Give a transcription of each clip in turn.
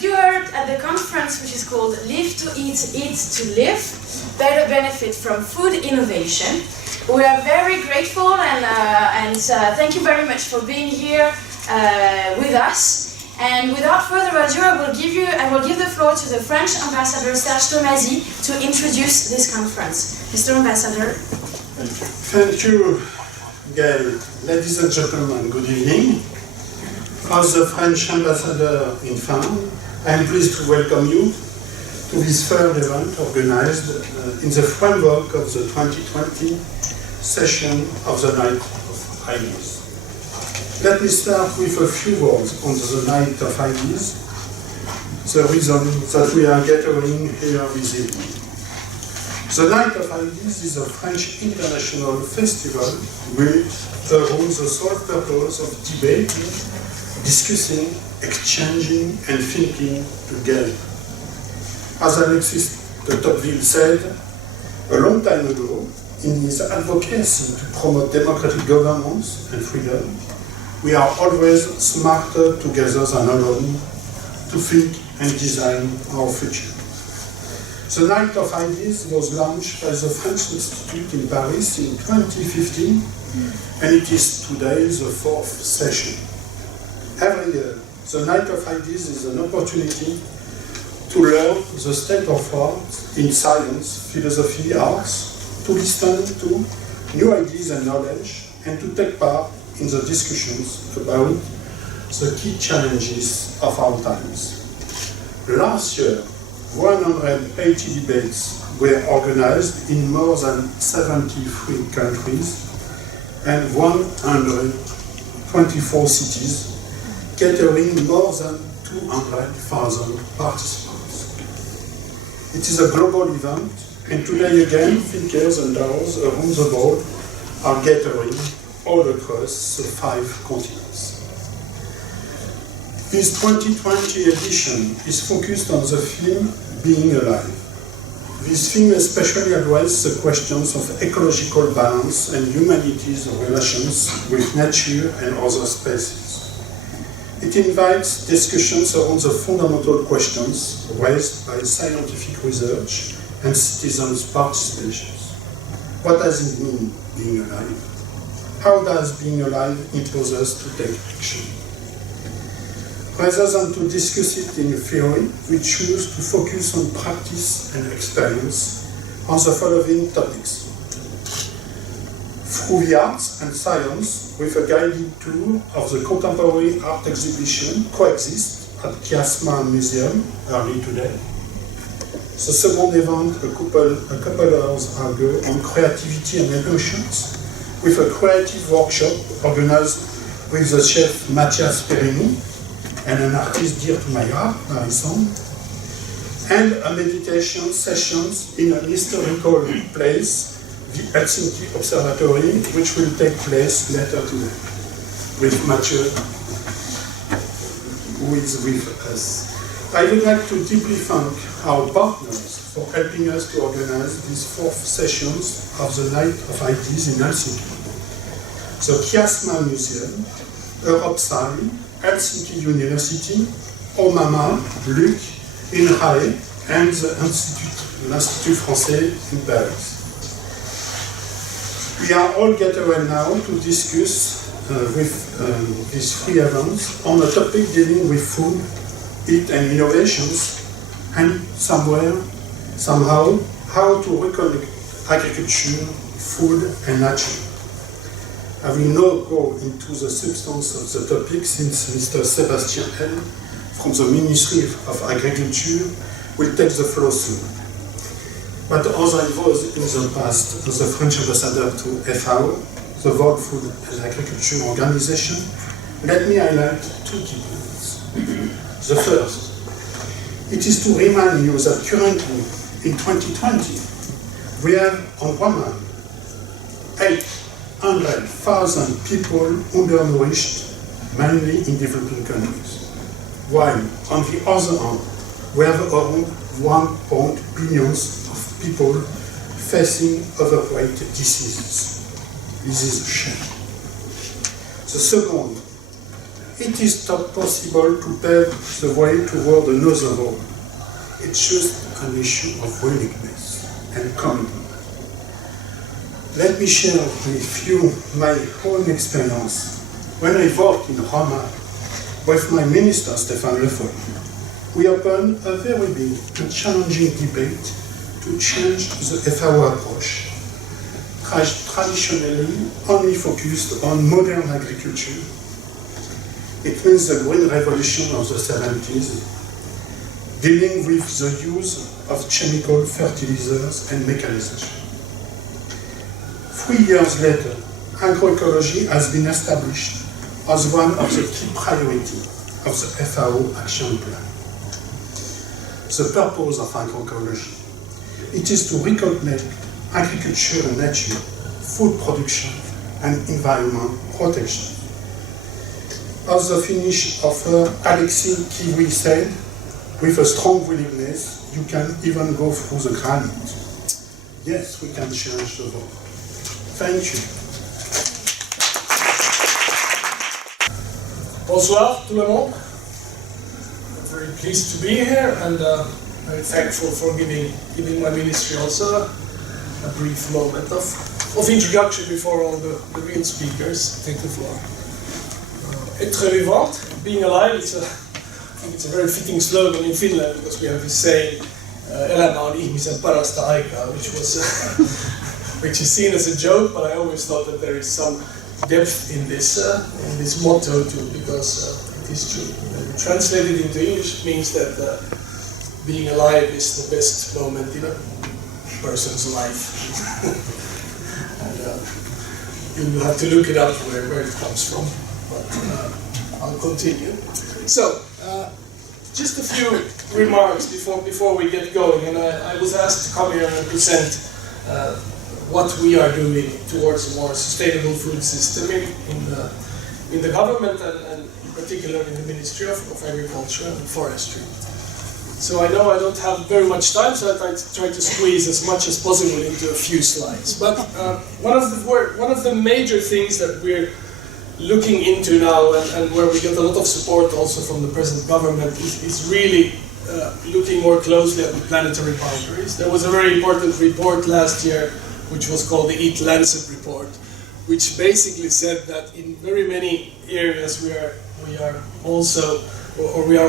You are at the conference which is called Live to Eat, Eat to Live, Better Benefit from Food Innovation. We are very grateful and thank you very much for being here with us. And without further ado, I will give the floor to the French Ambassador Serge TOMASI to introduce this conference. Mr. Ambassador. Thank you, Gaëlle. Ladies and gentlemen, good evening. As the French Ambassador in Finland, I am pleased to welcome you to this third event organized in the framework of the 2020 session of the Night of Ideas. Let me start with a few words on the Night of Ideas, the reason that we are gathering here this evening. The Night of Ideas is a French international festival built around the sole purpose of debating, discussing, exchanging and thinking together. As Alexis de Tocqueville said a long time ago, in his advocacy to promote democratic governance and freedom, we are always smarter together than alone to think and design our future. The Night of Ideas was launched by the French Institut in Paris in 2015, and it is today the fourth session. Every year, the Night of Ideas is an opportunity to learn the state of art in science, philosophy, arts, to listen to new ideas and knowledge, and to take part in the discussions about the key challenges of our times. Last year, 180 debates were organized in more than 73 countries and 124 cities, catering more than 200,000 participants. It is a global event, and today again, thinkers and doers around the world are gathering all across the 5 continents. This 2020 edition is focused on the theme Being Alive. This theme especially addresses the questions of ecological balance and humanity's relations with nature and other species. It invites discussions around the fundamental questions raised by scientific research and citizens' participation. What does it mean, being alive? How does being alive impose us to take action? Rather than to discuss it in theory, we choose to focus on practice and experience on the following topics. Through the arts and science, with a guided tour of the contemporary art exhibition Coexist at Chiasma Museum early today. The second event, a couple hours ago, on creativity and emotions, with a creative workshop organized with the chef Mathias Perini and an artist dear to my heart, Marison, and a meditation sessions in an historical place, the Helsinki Observatory, which will take place later today, with Mathieu, who is with us. I would like to deeply thank our partners for helping us to organize these 4th sessions of the Night of Ideas in Helsinki. The Chiasma Museum, Europsal, Helsinki University, Omama, Luc, INRAE, and the Institut français in Paris. We are all gathered now to discuss with these 3 events on a topic dealing with food, eat and innovations, and somehow, how to reconnect agriculture, food and nature. I will not go into the substance of the topic since Mr. Sebastian HIELM from the Ministry of Agriculture will take the floor soon. But as I was in the past the French ambassador to FAO, the World Food and Agriculture Organization, let me highlight 2 key points. The first, it is to remind you that currently, in 2020, we have on one hand 800,000 people undernourished, mainly in developing countries, while on the other hand, we have around 1 billion of people facing overweight diseases. This is a shame. The second, it is not possible to pave the way toward another role. It's just an issue of willingness and commitment. Let me share with you my own experience. When I worked in Roma with my minister, Stéphane Le Foll, we opened a very big and challenging debate to change the FAO approach, traditionally only focused on modern agriculture. It means the green revolution of the 70s, dealing with the use of chemical fertilizers and mechanization. 3 years later, agroecology has been established as one of the key priorities of the FAO Action Plan. The purpose of agroecology, it is to reconnect agriculture and nature, food production and environment protection. As the Finnish author Alexis Kiwi said, with a strong willingness, you can even go through the granite. Yes, we can change the world. Thank you. Bonsoir tout le monde. I'm very pleased to be here and very thankful for giving my ministry also a brief moment of introduction before all the real speakers take the floor. Être vivant, being alive, I think it's a very fitting slogan in Finland because we have this saying, elämä on ihmisen parasta aikaa, which is seen as a joke, but I always thought that there is some depth in this motto too, because it is true. Translated into English means that being alive is the best moment in a person's life. And you have to look it up where it comes from, but I'll continue. So, just a few remarks before we get going, and I was asked to come here and present what we are doing towards a more sustainable food system in the government and in particular in the Ministry of Agriculture and Forestry. So I know I don't have very much time, so I try to squeeze as much as possible into a few slides. But one of the major things that we're looking into now and where we get a lot of support also from the present government is really looking more closely at the planetary boundaries. There was a very important report last year which was called the Eat Lancet report, which basically said that in very many areas we are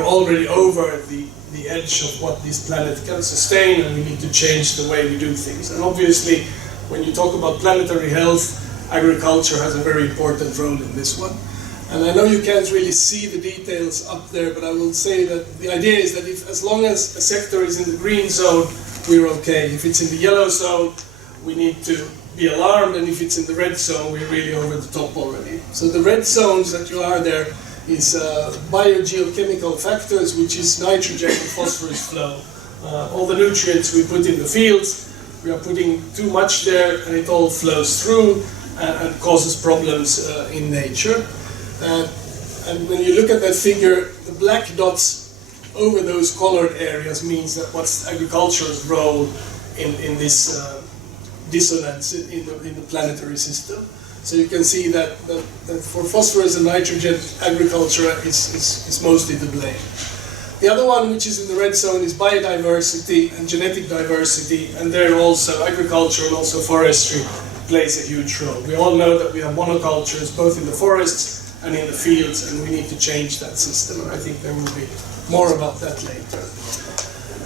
already over the edge of what this planet can sustain, and we need to change the way we do things. And obviously, when you talk about planetary health, agriculture has a very important role in this one. And I know you can't really see the details up there, but I will say that the idea is that as long as a sector is in the green zone, we're okay. If it's in the yellow zone, we need to be alarmed, and if it's in the red zone, we're really over the top already. So the red zones that you are there is biogeochemical factors, which is nitrogen and phosphorus flow. All the nutrients we put in the fields, we are putting too much there, and it all flows through and causes problems in nature. And when you look at that figure, the black dots over those colored areas means that what's agriculture's role in this dissonance in the planetary system. So you can see that for phosphorus and nitrogen, agriculture is mostly to blame. The other one, which is in the red zone, is biodiversity and genetic diversity, and there also agriculture and also forestry plays a huge role. We all know that we have monocultures both in the forests and in the fields, and we need to change that system, and I think there will be more about that later.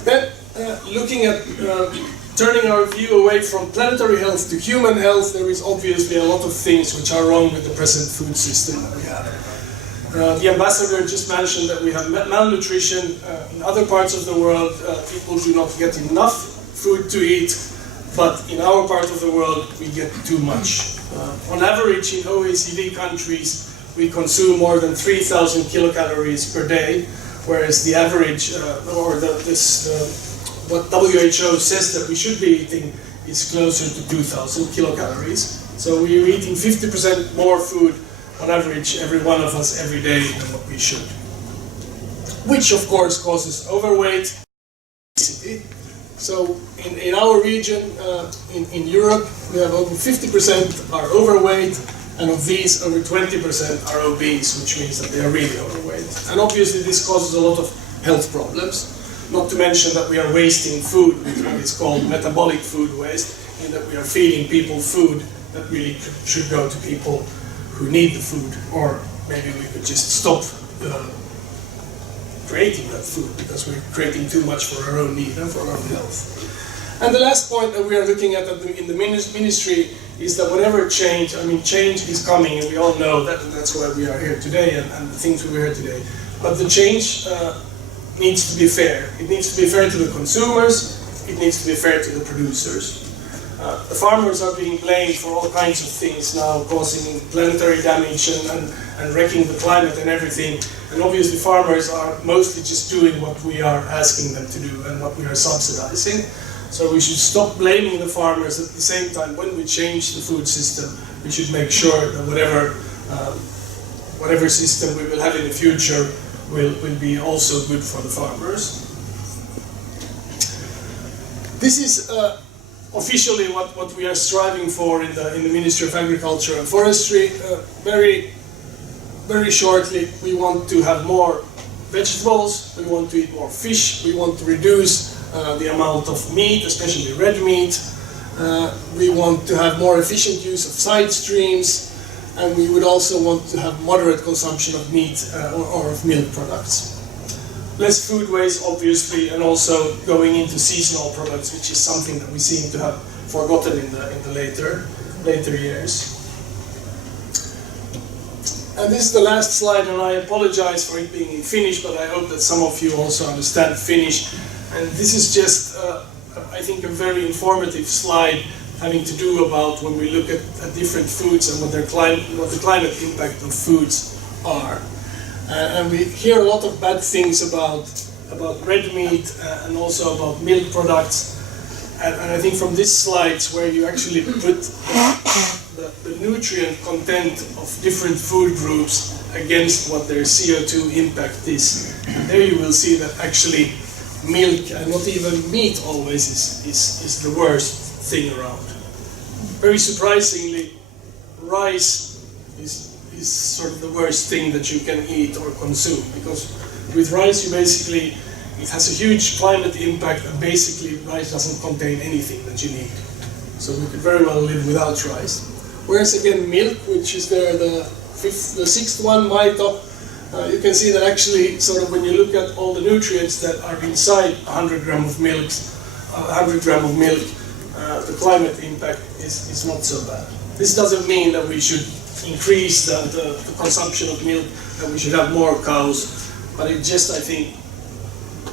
Then, looking at turning our view away from planetary health to human health, there is obviously a lot of things which are wrong with the present food system that we have. The ambassador just mentioned that we have malnutrition. In other parts of the world, people do not get enough food to eat, but in our part of the world, we get too much. On average, in OECD countries, we consume more than 3,000 kilocalories per day, whereas the average, what WHO says that we should be eating is closer to 2,000 kilocalories. So we're eating 50% more food on average, every one of us, every day than what we should. Which of course causes overweight. So in our region, in Europe, we have over 50% are overweight, and of these, over 20% are obese, which means that they are really overweight. And obviously this causes a lot of health problems, not to mention that we are wasting food with what is called metabolic food waste, in that we are feeding people food that really should go to people who need the food, or maybe we could just stop creating that food because we're creating too much for our own need and for our own health. And the last point that we are looking at in the ministry is that whatever change, I mean change is coming, and we all know that, and that's why we are here today and the things we hear today. But the change needs to be fair. It needs to be fair to the consumers, it needs to be fair to the producers. The farmers are being blamed for all kinds of things now, causing planetary damage and wrecking the climate and everything. And obviously farmers are mostly just doing what we are asking them to do and what we are subsidizing. So we should stop blaming the farmers. At the same time, when we change the food system, we should make sure that whatever system we will have in the future will be also good for the farmers. This is officially what we are striving for in the Ministry of Agriculture and Forestry. Very shortly, we want to have more vegetables, we want to eat more fish, we want to reduce the amount of meat, especially red meat. We want to have more efficient use of side streams, and we would also want to have moderate consumption of meat or of milk products. Less food waste, obviously, and also going into seasonal products, which is something that we seem to have forgotten in the later years. And this is the last slide, and I apologize for it being in Finnish, but I hope that some of you also understand Finnish. And this is just, I think, a very informative slide having to do about when we look at different foods and what the climate impact of foods are. And we hear a lot of bad things about red meat and also about milk products. And I think from these slides where you actually put the nutrient content of different food groups against what their CO2 impact is, there you will see that actually milk and not even meat always is the worst thing around. Very surprisingly, rice is sort of the worst thing that you can eat or consume, because with rice it has a huge climate impact, and basically rice doesn't contain anything that you need. So we could very well live without rice. Whereas again milk, which is there the sixth one, maito, you can see that actually sort of when you look at all the nutrients that are inside 100 grams of milk, the climate impact is not so bad. This doesn't mean that we should increase the consumption of milk, that we should have more cows, but it just, I think,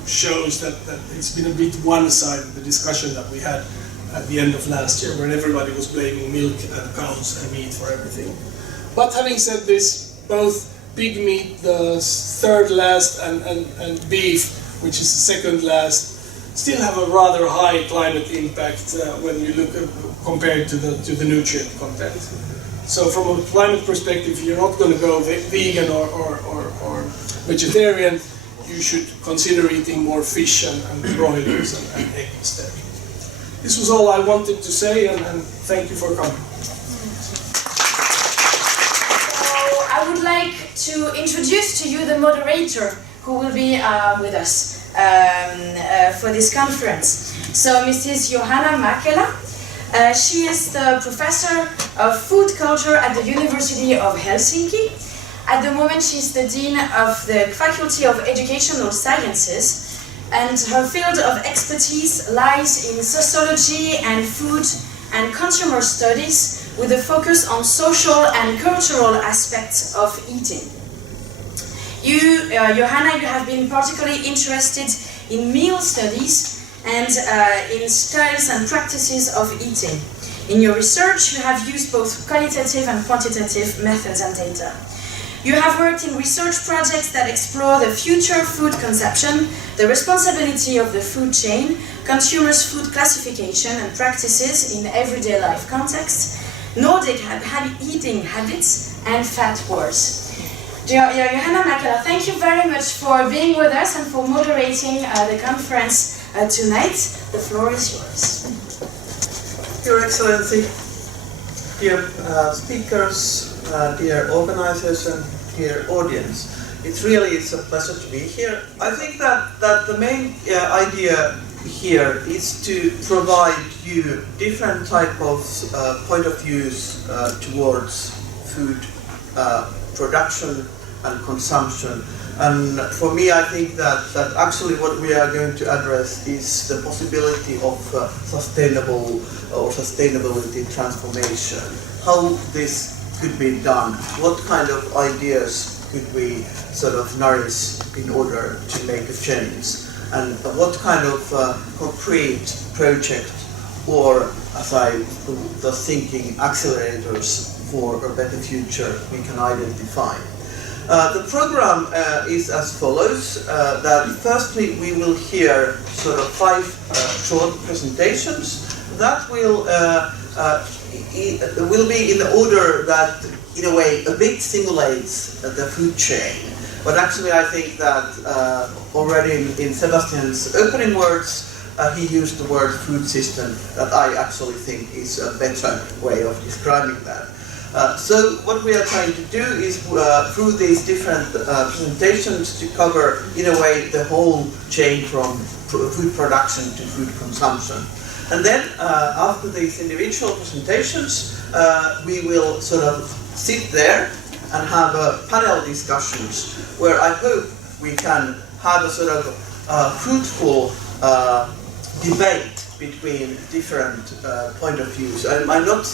shows that it's been a bit one-sided, the discussion that we had at the end of last year, when everybody was blaming milk and cows and meat for everything. But having said this, both pig meat, the third last, and beef, which is the second last, still have a rather high climate impact when you look at, compared to the nutrient content. So from a climate perspective, you're not going to go vegan or vegetarian. You should consider eating more fish and broilers and egg instead. This was all I wanted to say, and thank you for coming. So I would like to introduce to you the moderator who will be with us for this conference. So Mrs. Johanna MÄKELÄ. She is the professor of food culture at the University of Helsinki. At the moment, she's the dean of the Faculty of Educational Sciences, and her field of expertise lies in sociology and food and consumer studies, with a focus on social and cultural aspects of eating. You, Johanna, you have been particularly interested in meal studies and in styles and practices of eating. In your research, you have used both qualitative and quantitative methods and data. You have worked in research projects that explore the future food consumption, the responsibility of the food chain, consumers' food classification and practices in everyday life context, Nordic eating habits, and fat wars. Johanna MÄKELÄ, thank you very much for being with us and for moderating the conference tonight. The floor is yours. Your Excellency, dear speakers, dear organizers and dear audience. It's a pleasure to be here. I think that the main idea here is to provide you different type of point of views towards food production and consumption. And for me, I think that actually what we are going to address is the possibility of sustainable or sustainability transformation. How this could be done, what kind of ideas could we sort of nourish in order to make a change, and what kind of concrete project or, as I was thinking, accelerators for a better future we can identify. The program is as follows, that firstly we will hear sort of 5 short presentations that will be in the order that in a way a bit simulates the food chain. But actually I think that already in Sebastian's opening words he used the word food system that I actually think is a better way of describing that. So what we are trying to do is through these different presentations to cover in a way the whole chain from food production to food consumption. And then after these individual presentations we will sort of sit there and have panel discussions where I hope we can have a sort of fruitful debate between different point of views. I'm not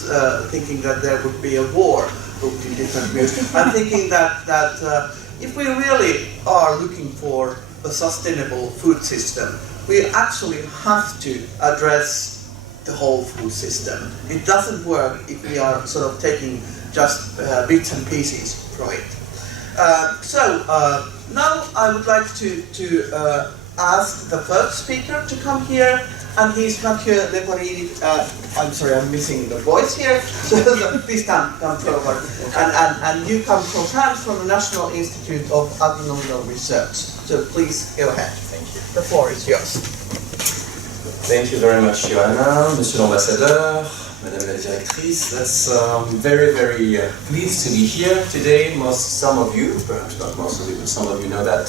thinking that there would be a war between different views. I'm thinking that if we really are looking for a sustainable food system, we actually have to address the whole food system. It doesn't work if we are sort of taking just bits and pieces from it. Now I would like to ask the first speaker to come here, and he's Mathieu Leporini. I'm sorry, I'm missing the voice here, so please come forward. And you come from France, from the National Institute of Agronomical Research. So please go ahead. Thank you. The floor is yours. Thank you very much, Johanna, Monsieur l'Ambassadeur, Madame la Directrice. That's very, very pleased to be here today. Some of you, perhaps not most of you, but some of you know that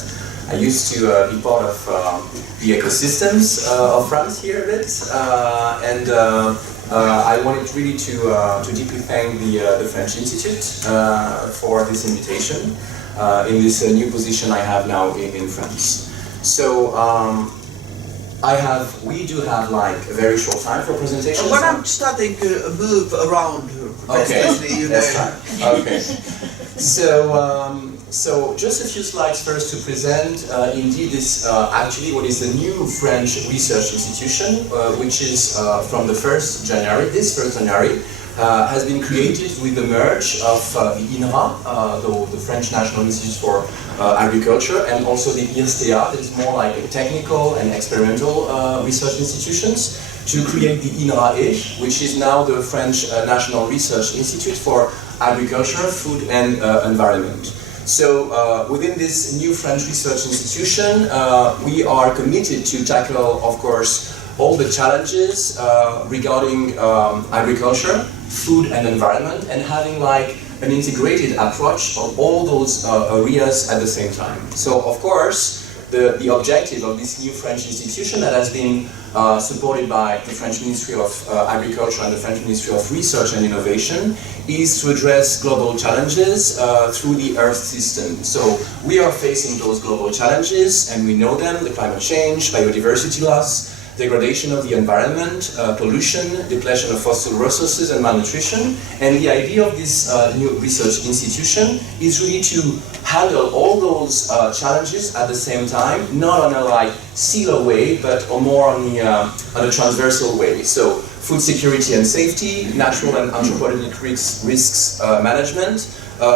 I used to be part of the ecosystems of France here a bit, and I wanted really to deeply thank the French Institute for this invitation in this new position I have now in France. So we do have like a very short time for presentations. When I'm starting to move around, especially, you know. That's right. Okay. So just a few slides first to present indeed this actually what is the new French research institution, which is from the 1st January, this 1st January, has been created with the merge of the INRA, the French National Institute for Agriculture, and also the IRSTEA, that is more like a technical and experimental research institutions, to create the INRAE, which is now the French National Research Institute for Agriculture, Food and Environment. So within this new French research institution, we are committed to tackle, of course, all the challenges regarding agriculture, food and environment, and having like an integrated approach of all those areas at the same time. So of course, the objective of this new French institution that has been supported by the French Ministry of Agriculture and the French Ministry of Research and Innovation is to address global challenges through the Earth system. So we are facing those global challenges, and we know them: the climate change, biodiversity loss, degradation of the environment, pollution, depletion of fossil resources and malnutrition. And the idea of this new research institution is really to handle all those challenges at the same time, not on a like silo way, but more on a transversal way. So food security and safety, natural and anthropogenic risks management,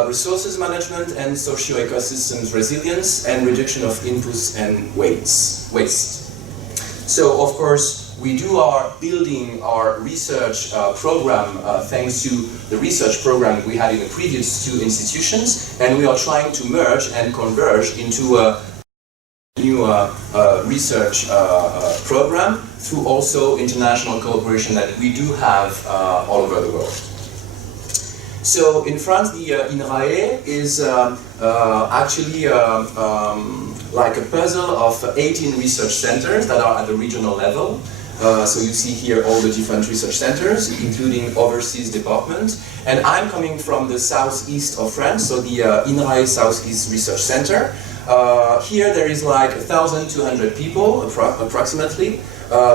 resources management, and socio-ecosystems resilience, and reduction of inputs and waste. So, of course, we are building our research program thanks to the research program we had in the previous two institutions, and we are trying to merge and converge into a new research program through also international cooperation that we do have all over the world. So in France, the INRAE is actually like a puzzle of 18 research centers that are at the regional level. So you see here all the different research centers, including overseas department. And I'm coming from the southeast of France, so the INRAE Southeast Research Center. Here there is like 1,200 people, approximately,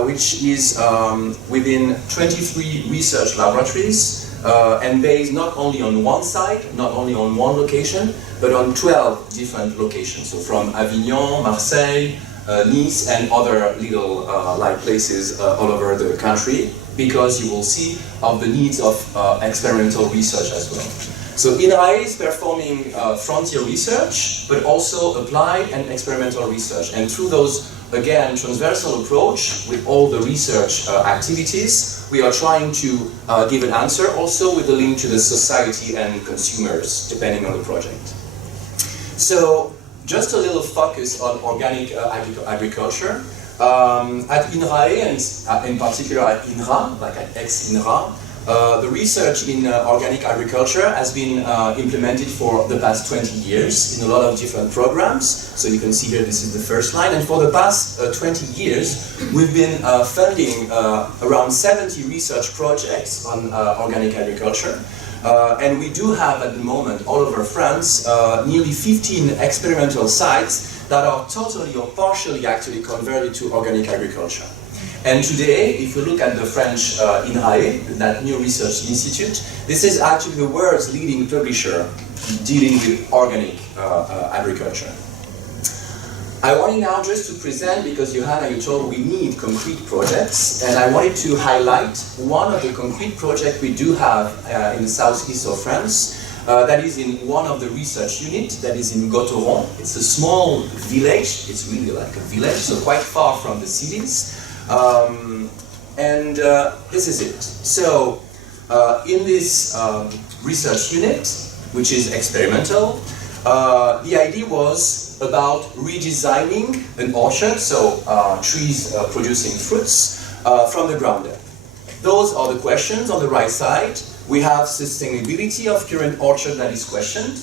which is within 23 research laboratories, and based not only on one site, not only on one location, but on 12 different locations. So from Avignon, Marseille, Nice, and other little like places all over the country, because you will see of the needs of experimental research as well. So INRAE is performing frontier research, but also applied and experimental research. And through those, again, transversal approach with all the research activities, we are trying to give an answer also with a link to the society and consumers, depending on the project. So, just a little focus on organic agriculture. At INRAE, and in particular at INRA, like at ex-INRA, the research in organic agriculture has been implemented for the past 20 years in a lot of different programs. So you can see here, this is the first line. And for the past 20 years, we've been funding around 70 research projects on organic agriculture. And we do have at the moment, all over France, nearly 15 experimental sites that are totally or partially actually converted to organic agriculture. And today, if you look at the French INRAE, that new research institute, this is actually the world's leading publisher dealing with organic agriculture. I wanted now just to present, because Johanna, you told we need concrete projects, and I wanted to highlight one of the concrete projects we do have in the southeast of France, that is in one of the research units, that is in Gauthieron. It's a small village, it's really like a village, so quite far from the cities. This is it. So, in this research unit, which is experimental, the idea was about redesigning an orchard, so trees producing fruits, from the ground up. Those are the questions on the right side. We have sustainability of current orchard that is questioned.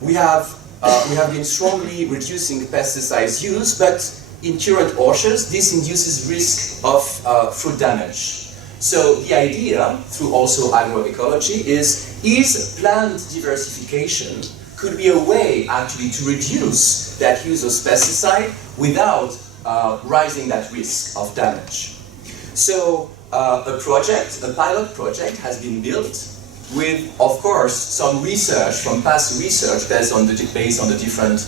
We have been strongly reducing pesticides use, but in current orchards, this induces risk of fruit damage. So the idea, through also agroecology, is plant diversification could be a way actually to reduce that use of pesticide without rising that risk of damage. So a pilot project has been built with, of course, some research from past research based on the different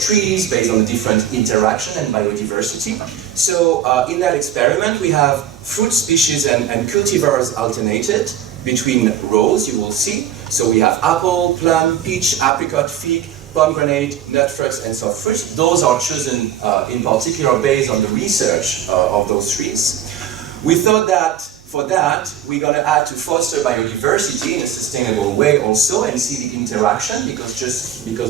trees, based on the different interaction and biodiversity. So in that experiment, we have fruit species and cultivars alternated between rows, you will see. So we have apple, plum, peach, apricot, fig, pomegranate, nut fruits, and soft fruits. Those are chosen in particular based on the research of those trees. We thought that for that, we're going to add to foster biodiversity in a sustainable way also and see the interaction, because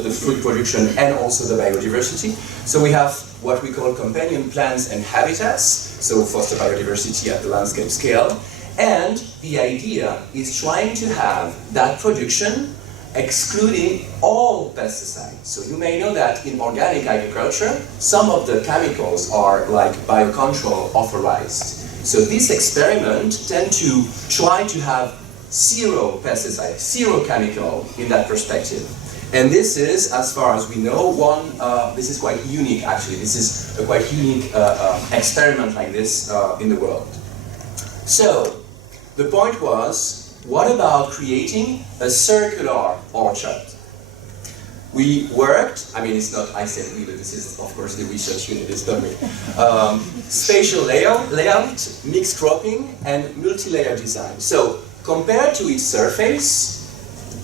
the fruit production and also the biodiversity. So we have what we call companion plants and habitats, so foster biodiversity at the landscape scale. And the idea is trying to have that production excluding all pesticides. So you may know that in organic agriculture, some of the chemicals are like biocontrol authorized. So this experiment tends to try to have zero pesticide, zero chemical in that perspective. And this is, as far as we know, this is quite unique actually. This is a quite unique experiment like this in the world. So, the point was, what about creating a circular orchard? We worked, I mean it's not I said we, but this is of course the research unit, it's not me. Spatial layout, mixed cropping, and multi-layer design. So compared to its surface,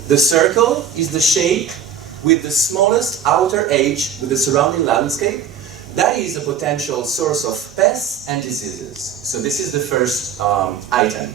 the circle is the shape with the smallest outer edge with the surrounding landscape. That is a potential source of pests and diseases. So this is the first item.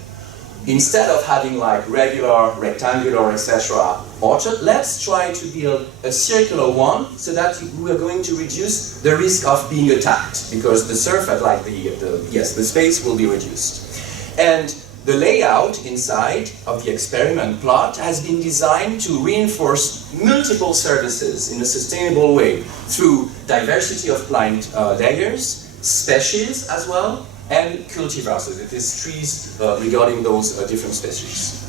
Instead of having like regular, rectangular, etc. orchard, let's try to build a circular one so that we are going to reduce the risk of being attacked, because the surface, like the space will be reduced. And the layout inside of the experiment plot has been designed to reinforce multiple services in a sustainable way through diversity of plant layers, species as well, and cultivars, so that is trees regarding those different species.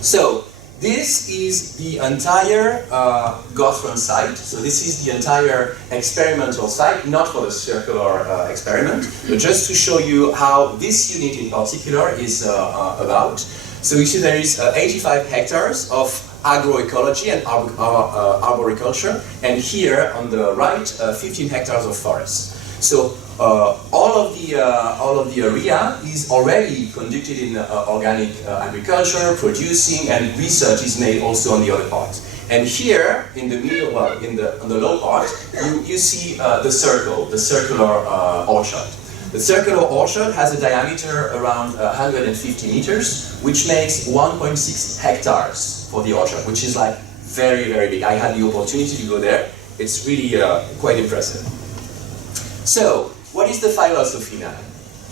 So this is the entire Gothron site. So this is the entire experimental site, not for the circular experiment, but just to show you how this unit in particular is about. So you see there is 85 hectares of agroecology and arboriculture, and here on the right, 15 hectares of forest. So all of the area is already conducted in organic agriculture, producing, and research is made also on the other part. And here in the middle, well, on the low part, you see the circular orchard. The circular orchard has a diameter around 150 meters, which makes 1.6 hectares for the orchard, which is like very, very big. I had the opportunity to go there. It's really quite impressive. So, what is the philosophy now?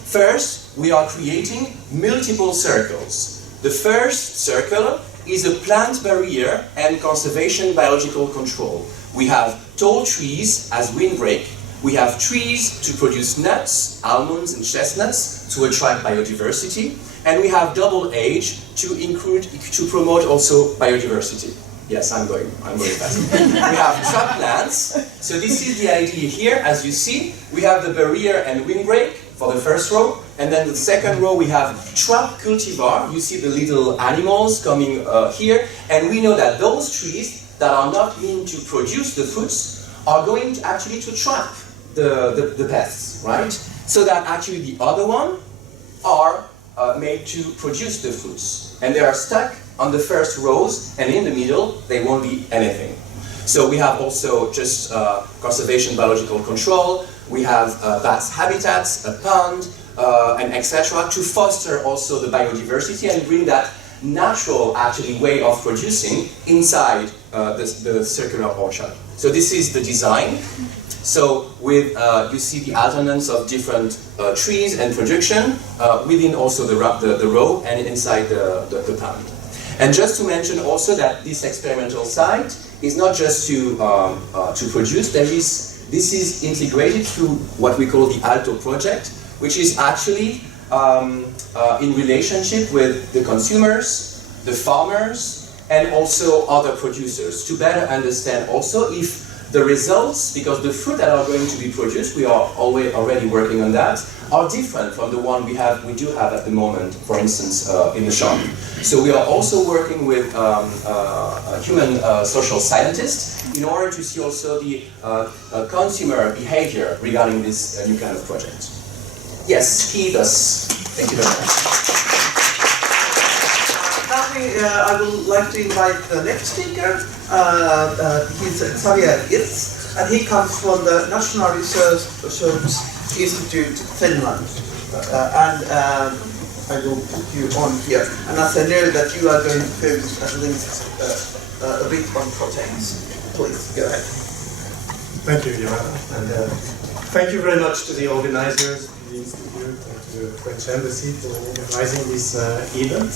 First, we are creating multiple circles. The first circle is a plant barrier and conservation biological control. We have tall trees as windbreak. We have trees to produce nuts, almonds and chestnuts to attract biodiversity. And we have double age to promote also biodiversity. Yes, I'm going fast. We have trap plants. So this is the idea here. As you see, we have the barrier and windbreak for the first row. And then the second row, we have trap cultivar. You see the little animals coming here. And we know that those trees that are not meant to produce the fruits are going to actually to trap the pests, right? So that actually the other one are made to produce the fruits. And they are stuck on the first rows, and in the middle, they won't be anything. So we have also just conservation biological control, we have bats habitats, a pond, and etc. to foster also the biodiversity and bring that natural actually way of producing inside the circular orchard. So this is the design. So with, you see the alternance of different trees and production within also the row and inside the pond. And just to mention also that this experimental site is not just to produce, this is integrated through what we call the ALTO project, which is actually in relationship with the consumers, the farmers, and also other producers to better understand also if the results, because the fruit that are going to be produced, we are already working on that, are different from the one we do have at the moment, for instance, in the shop. So we are also working with human social scientists in order to see also the consumer behavior regarding this new kind of project. Yes, Kiitos. Thank you very much. I would like to invite the next speaker. He's Xavier Hirz, and he comes from the National Research Institute, Finland. I will put you on here. And as I know that you are going to focus at least a bit on proteins. Please, go ahead. Thank you, Johanna. And thank you very much to the organizers, the Institute, and to the French Embassy for organizing this event.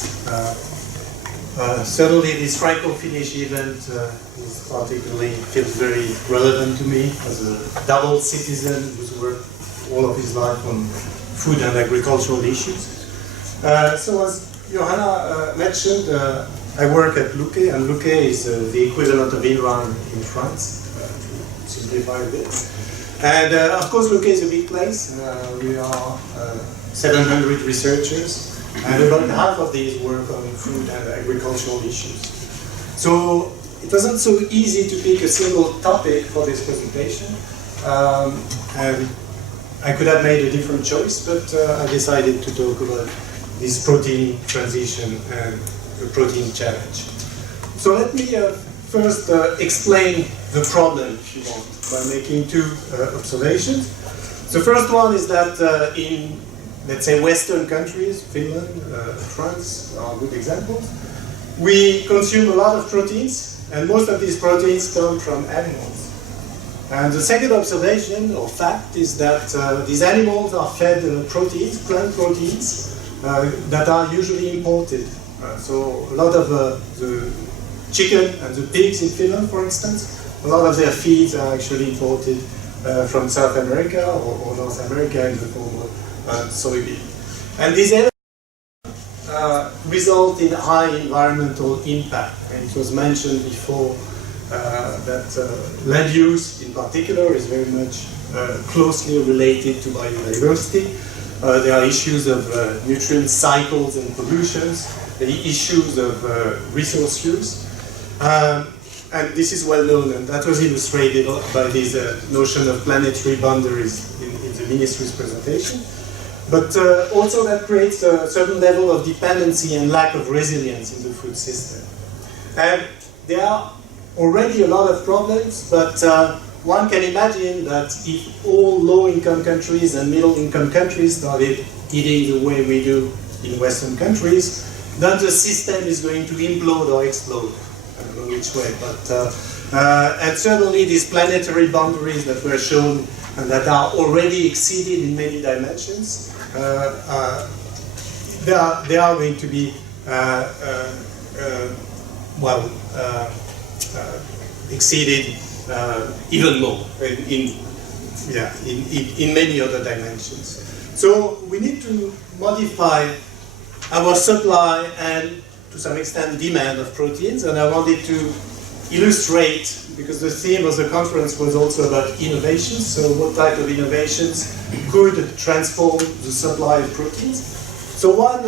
Certainly this Franco-Finnish event is particularly feels very relevant to me as a double citizen who's worked all of his life on food and agricultural issues. So as Johanna mentioned, I work at Luque, and Luque is the equivalent of INRAN in France, to simplify a bit. And of course Luque is a big place. We are 700 researchers. And about half of these work on food and agricultural issues. So it wasn't so easy to pick a single topic for this presentation. And I could have made a different choice, but I decided to talk about this protein transition and the protein challenge. So let me first explain the problem, if you want, by making two observations. The first one is that in, let's say, Western countries, Finland, France are good examples, we consume a lot of proteins, and most of these proteins come from animals. And the second observation, or fact, is that these animals are fed proteins, plant proteins, that are usually imported. So a lot of the chicken and the pigs in Finland, for instance, a lot of their feeds are actually imported from South America or North America in the form of soybean. And these result in high environmental impact. And it was mentioned before that land use in particular is very much closely related to biodiversity. There are issues of nutrient cycles and pollutions, the issues of resource use. And this is well known, and that was illustrated by this notion of planetary boundaries in the ministry's presentation. But also that creates a certain level of dependency and lack of resilience in the food system. And there are already a lot of problems, but one can imagine that if all low-income countries and middle-income countries started eating the way we do in Western countries, then the system is going to implode or explode. I don't know which way, but and certainly these planetary boundaries that were shown and that are already exceeded in many dimensions, they are going to be exceeded even more in many other dimensions. So we need to modify our supply and to some extent demand of proteins, and I wanted to illustrate, because the theme of the conference was also about innovations, so what type of innovations could transform the supply of proteins. So one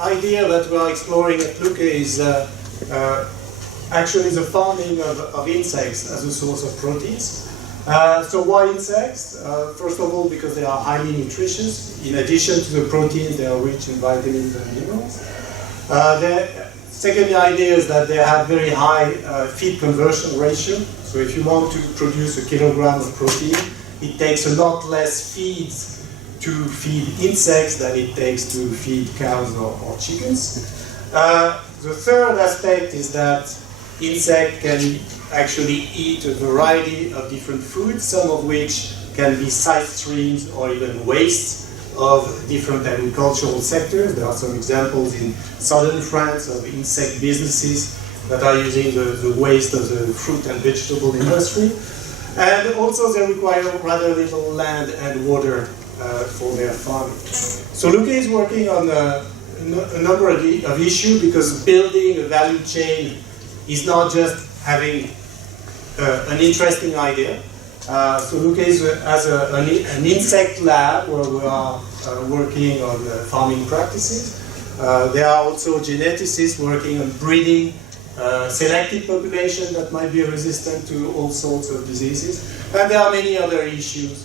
idea that we are exploring at Luke is actually the farming of insects as a source of proteins. So why insects? First of all, because they are highly nutritious. In addition to the proteins, they are rich in vitamins and minerals. The second idea is that they have very high feed conversion ratio. So if you want to produce a kilogram of protein, it takes a lot less feeds to feed insects than it takes to feed cows or chickens. The third aspect is that insects can actually eat a variety of different foods, some of which can be side streams or even wastes of different agricultural sectors. There are some examples in southern France of insect businesses that are using the waste of the fruit and vegetable industry. And also they require rather little land and water for their farming. So Luke is working on a number of issues, because building a value chain is not just having an interesting idea. So Luke has an insect lab where we are working on farming practices. There are also geneticists working on breeding selected population that might be resistant to all sorts of diseases. And there are many other issues.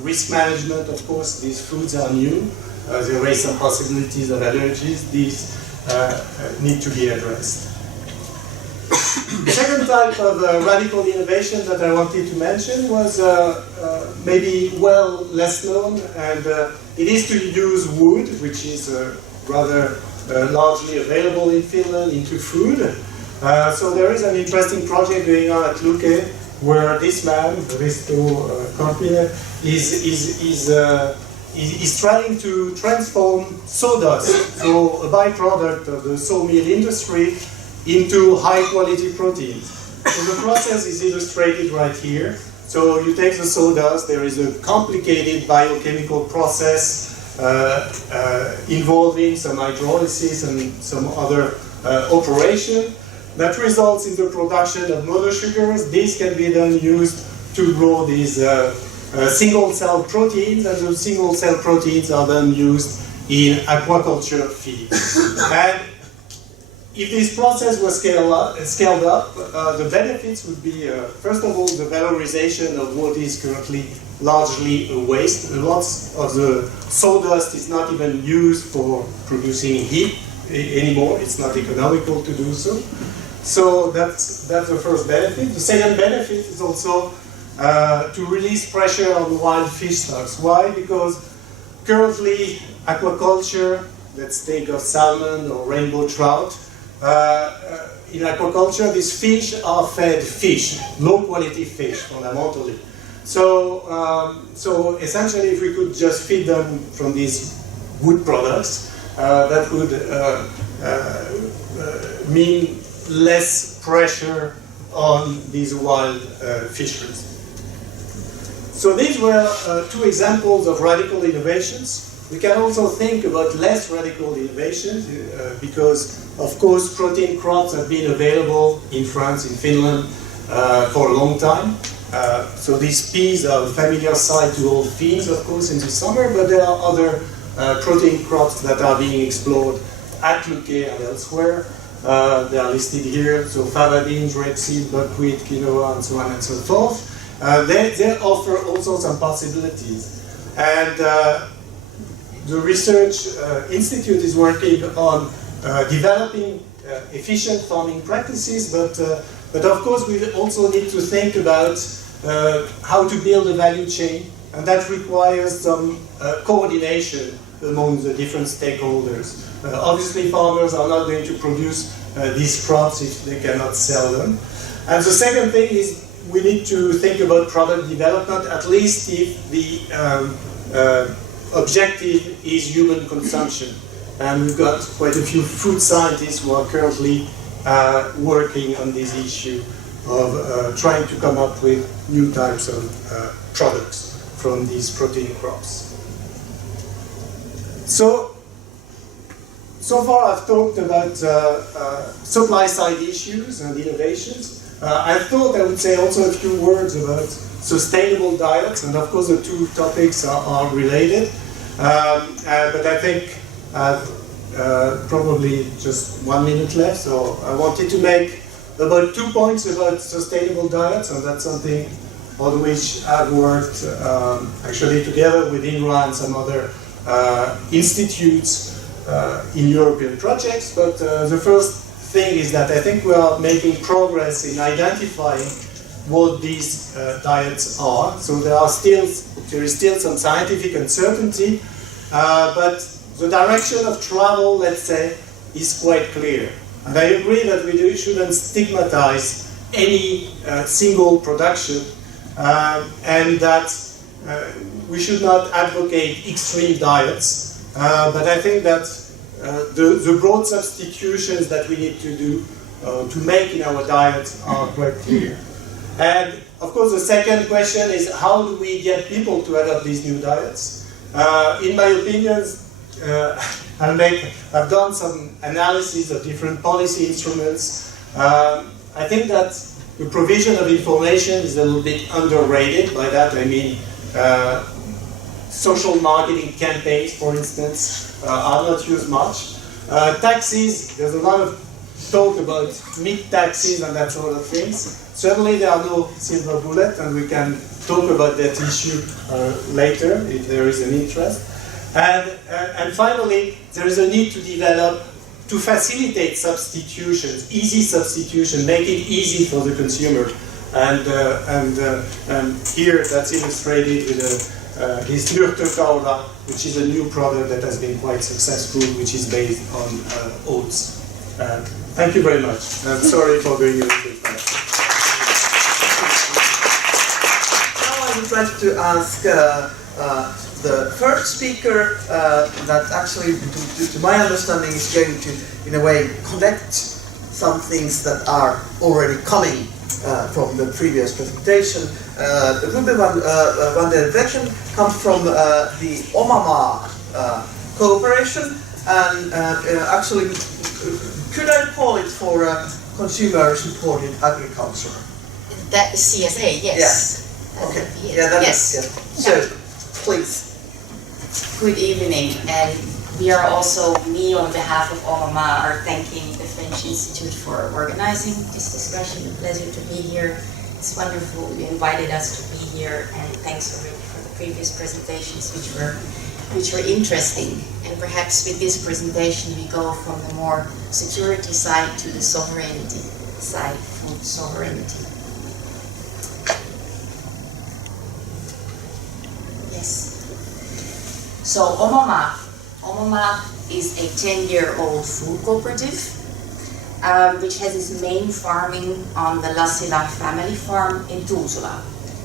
Risk management, of course, these foods are new. They raise some possibilities of allergies. These need to be addressed. The second type of radical innovation that I wanted to mention was maybe less known, and it is to use wood, which is rather largely available in Finland, into food. So there is an interesting project going on at Luke, where this man, Risto Kampinen, is trying to transform sawdust, so a byproduct of the sawmill industry, into high-quality proteins. So the process is illustrated right here. So you take the sawdust, there is a complicated biochemical process involving some hydrolysis and some other operation that results in the production of monosugars. This can be then used to grow these single-cell proteins, and those single-cell proteins are then used in aquaculture feed. And if this process was scaled up, the benefits would be, first of all, the valorization of what is currently largely a waste. Lots of the sawdust is not even used for producing heat anymore. It's not economical to do so. So that's the first benefit. The second benefit is also to release pressure on wild fish stocks. Why? Because currently aquaculture, let's think of salmon or rainbow trout, in aquaculture, these fish are fed fish, low-quality fish, fundamentally. So essentially, if we could just feed them from these wood products, that would mean less pressure on these wild fisheries. So these were two examples of radical innovations. We can also think about less radical innovations because, of course, protein crops have been available in France, in Finland, for a long time. So these peas are a familiar sight to all Finns, of course, in the summer, but there are other protein crops that are being explored at Luque and elsewhere. They are listed here, so fava beans, rapeseed, buckwheat, quinoa, and so on and so forth. They offer also some possibilities. And the Research Institute is working on developing efficient farming practices, but of course we also need to think about how to build a value chain, and that requires some coordination among the different stakeholders. Obviously farmers are not going to produce these crops if they cannot sell them. And the second thing is we need to think about product development, at least if the objective is human consumption. And we've got quite a few food scientists who are currently working on this issue of trying to come up with new types of products from these protein crops. So far I've talked about supply side issues and innovations. I thought I would say also a few words about sustainable diets, and of course the two topics are related. But I think I've probably just 1 minute left, so I wanted to make about 2 points about sustainable diets, and that's something on which I've worked actually together with INRA and some other institutes in European projects. But the first thing is that I think we are making progress in identifying what these diets are. So there is still some scientific uncertainty, but the direction of travel, let's say, is quite clear. And I agree that we shouldn't stigmatize any single production, and that we should not advocate extreme diets. But I think that the broad substitutions that we need to do to make in our diets are quite clear. And of course the second question is, how do we get people to adopt these new diets? In my opinion, I've done some analysis of different policy instruments. I think that the provision of information is a little bit underrated. By that I mean social marketing campaigns, for instance, are not used much. Taxes, there's a lot of talk about meat taxes and that sort of things. Certainly there are no silver bullet, and we can talk about that issue later if there is an interest. And finally, there is a need to develop, to facilitate substitutions, easy substitution, make it easy for the consumer. And here that's illustrated with this Nurtekaura, which is a new product that has been quite successful, which is based on oats. Thank you very much. I'm sorry for going a little bit fast. Now I would like to ask the first speaker that actually, to my understanding, is going to, in a way, connect some things that are already coming from the previous presentation. Ruben van der Vechten comes from the Omama cooperation, and actually, could I call it for consumer-supported agriculture? That is CSA, yes. Yeah. Okay. Yeah, that yes. Is, yeah. So, please. Good evening, and we are also, me on behalf of Omama, are thanking the French Institute for organizing this discussion. A pleasure to be here. It's wonderful you invited us to be here, and thanks already for the previous presentations, which were interesting. And perhaps with this presentation we go from the more security side to the sovereignty side, food sovereignty. Yes. So Omama is a 10-year-old food cooperative, which has its main farming on the Lassila family farm in Tuusula,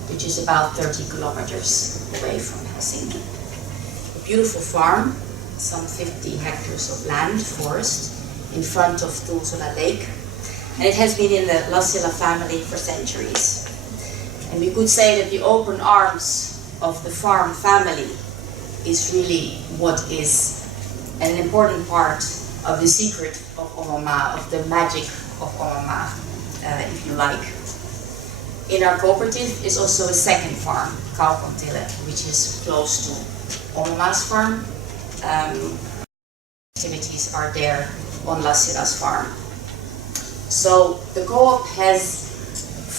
which is about 30 kilometers away from Helsinki. A beautiful farm, some 50 hectares of land, forest, in front of Tuusula Lake. And it has been in the Lassila family for centuries. And we could say that the open arms of the farm family is really what is an important part of the secret of Omama, of the magic of Omama, if you like. In our cooperative is also a second farm, Kaukontile, which is close to Omama's farm. Activities are there on Lassila's farm. So the co-op has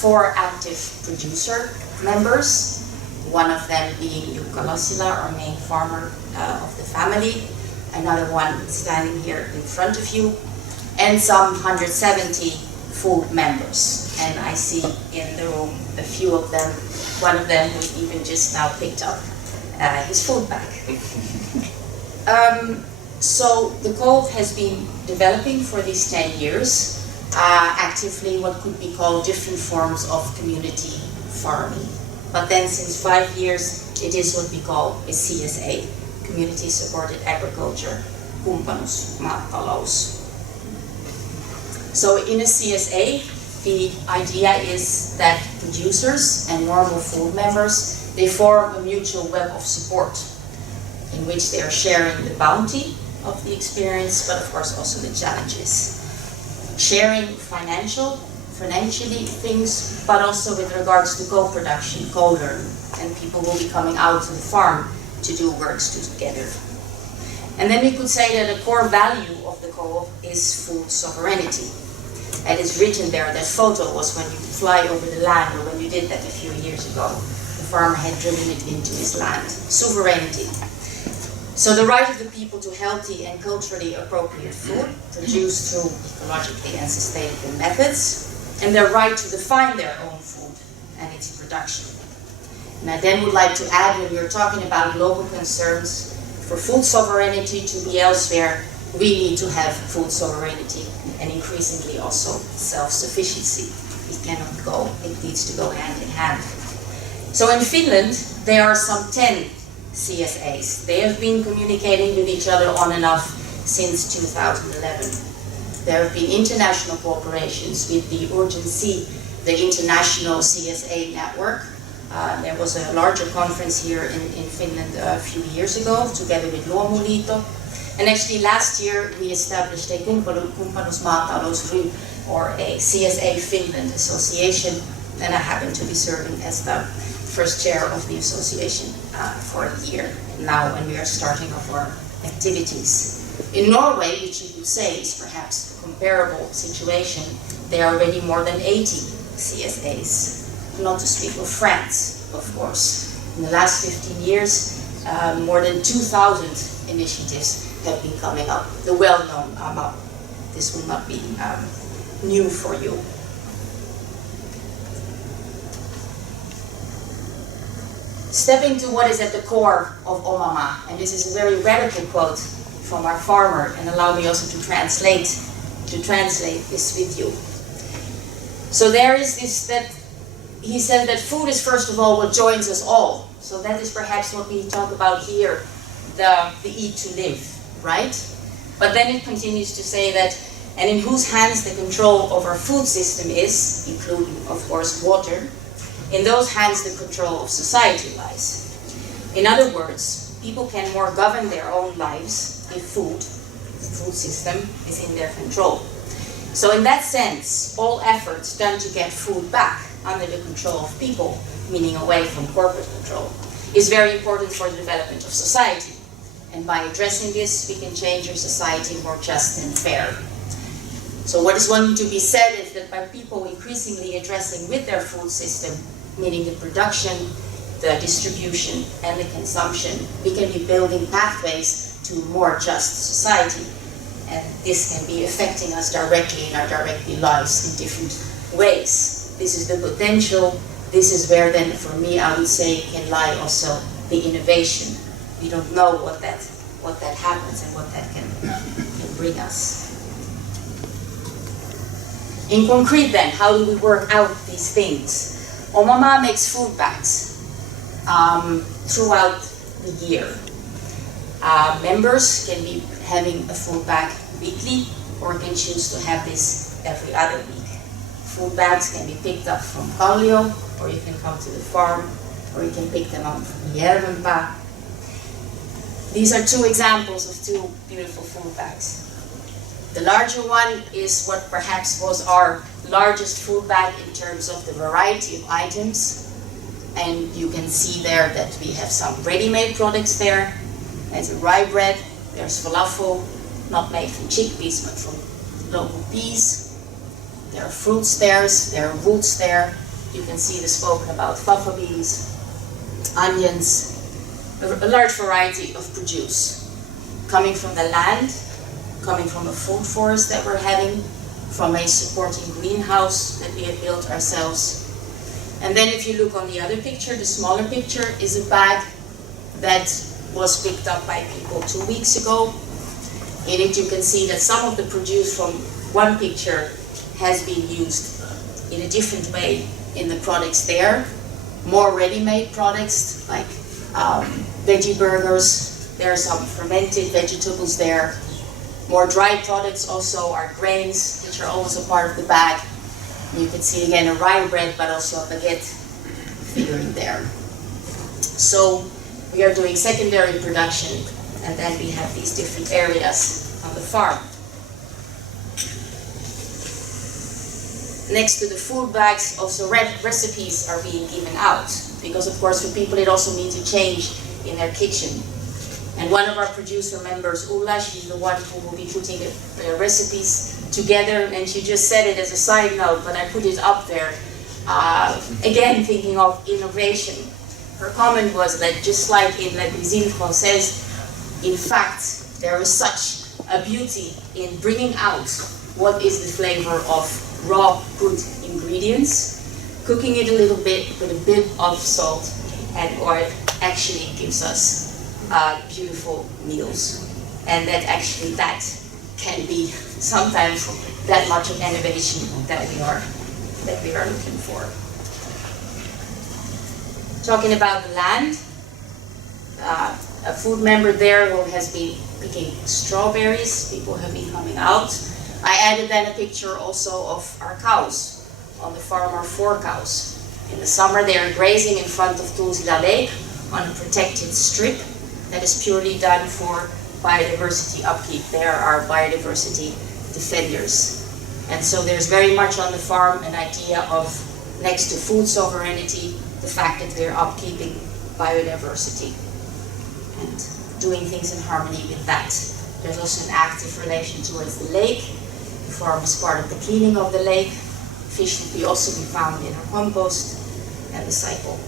4 active producer members, one of them being Jukka Lassila, our main farmer of the family, another one standing here in front of you, and some 170 full members. And I see in the room a few of them, one of them who even just now picked up his food bag. So the co-op has been developing for these 10 years, actively what could be called different forms of community farming. But then since 5 years, it is what we call a CSA, Community Supported Agriculture, kumppanuusmaatalous. So in a CSA, the idea is that producers and normal food members, they form a mutual web of support in which they are sharing the bounty of the experience, but of course also the challenges. Sharing financially things, but also with regards to co-production, co-learn, and people will be coming out to the farm to do works together. And then we could say that a core value of the co-op is food sovereignty. And it's written there, that photo was when you fly over the land, or when you did that a few years ago. The farmer had driven it into his land. Sovereignty. So the right of the people to healthy and culturally appropriate food, produced through ecologically and sustainable methods, and their right to define their own food and its production. And I then would like to add, when we're talking about global concerns, for food sovereignty to be elsewhere, we need to have food sovereignty and increasingly also self-sufficiency. It cannot go, it needs to go hand in hand. So in Finland, there are some 10 CSAs. They have been communicating with each other on and off since 2011. There have been international cooperations with the Urgency, the international CSA network. There was a larger conference here in Finland a few years ago, together with Luomuliitto. And actually last year we established a kumppanuusmaatalous, or a CSA Finland association, and I happen to be serving as the first chair of the association for a year now, when we are starting off our activities. In Norway, which you could say is perhaps a comparable situation, there are already more than 80 CSAs, not to speak of France, of course. In the last 15 years, more than 2,000 initiatives have been coming up, the well-known AMAP. This will not be new for you. Stepping to what is at the core of Omama, and this is a very radical quote from our farmer, and allow me also to translate this with you. So there is this, that he says that food is first of all what joins us all. So that is perhaps what we talk about here, the eat to live, right? But then it continues to say that, and in whose hands the control of our food system is, including of course water, in those hands the control of society lies. In other words, people can more govern their own lives if the food system is in their control. So in that sense, all efforts done to get food back under the control of people, meaning away from corporate control, is very important for the development of society. And by addressing this, we can change our society more just and fair. So what is wanting to be said is that by people increasingly addressing with their food system, meaning the production, the distribution, and the consumption, we can be building pathways to a more just society. And this can be affecting us directly in our daily lives in different ways. This is the potential. This is where then, for me, I would say, can lie also the innovation. We don't know what that happens and what that can bring us. In concrete then, how do we work out these things? Omama makes food bags throughout the year. Members can be having a food bag weekly, or can choose to have this every other week. Food bags can be picked up from Kallio, or you can come to the farm, or you can pick them up from Järvenpää. These are two examples of two beautiful food bags. The larger one is what perhaps was our largest food bag in terms of the variety of items. And you can see there that we have some ready-made products there. There's a rye bread, there's falafel, not made from chickpeas but from local peas. There are fruits there, there are roots there. You can see the spoken about fava beans, onions, a large variety of produce. Coming from the land, coming from a food forest that we're having, from a supporting greenhouse that we have built ourselves. And then if you look on the other picture, the smaller picture is a bag that was picked up by people 2 weeks ago. In it you can see that some of the produce from one picture has been used in a different way in the products there. More ready-made products like veggie burgers, there are some fermented vegetables there. More dry products also are grains, which are always a part of the bag. You can see again a rye bread, but also a baguette figuring there. So we are doing secondary production, and then we have these different areas on the farm. Next to the food bags, also recipes are being given out, because of course for people it also means a change in their kitchen. And one of our producer members, Ulla, she's the one who will be putting the recipes together, and she just said it as a side note, but I put it up there. Again, thinking of innovation. Her comment was that just like in la cuisine française, in fact, there is such a beauty in bringing out what is the flavor of raw, good ingredients, cooking it a little bit with a bit of salt and oil actually gives us beautiful meals, and that actually that can be sometimes that much of innovation that we are looking for. Talking about the land, a food member there who has been picking strawberries. People have been coming out. I added then a picture also of our cows. On the farm are 4 cows. In the summer they are grazing in front of Tuusila Lake on a protected strip that is purely done for biodiversity upkeep. There are biodiversity defenders. And so there's very much on the farm an idea of, next to food sovereignty, the fact that we're upkeeping biodiversity and doing things in harmony with that. There's also an active relation towards the lake. The farm is part of the cleaning of the lake. Fish will be also be found in our compost, and the cycle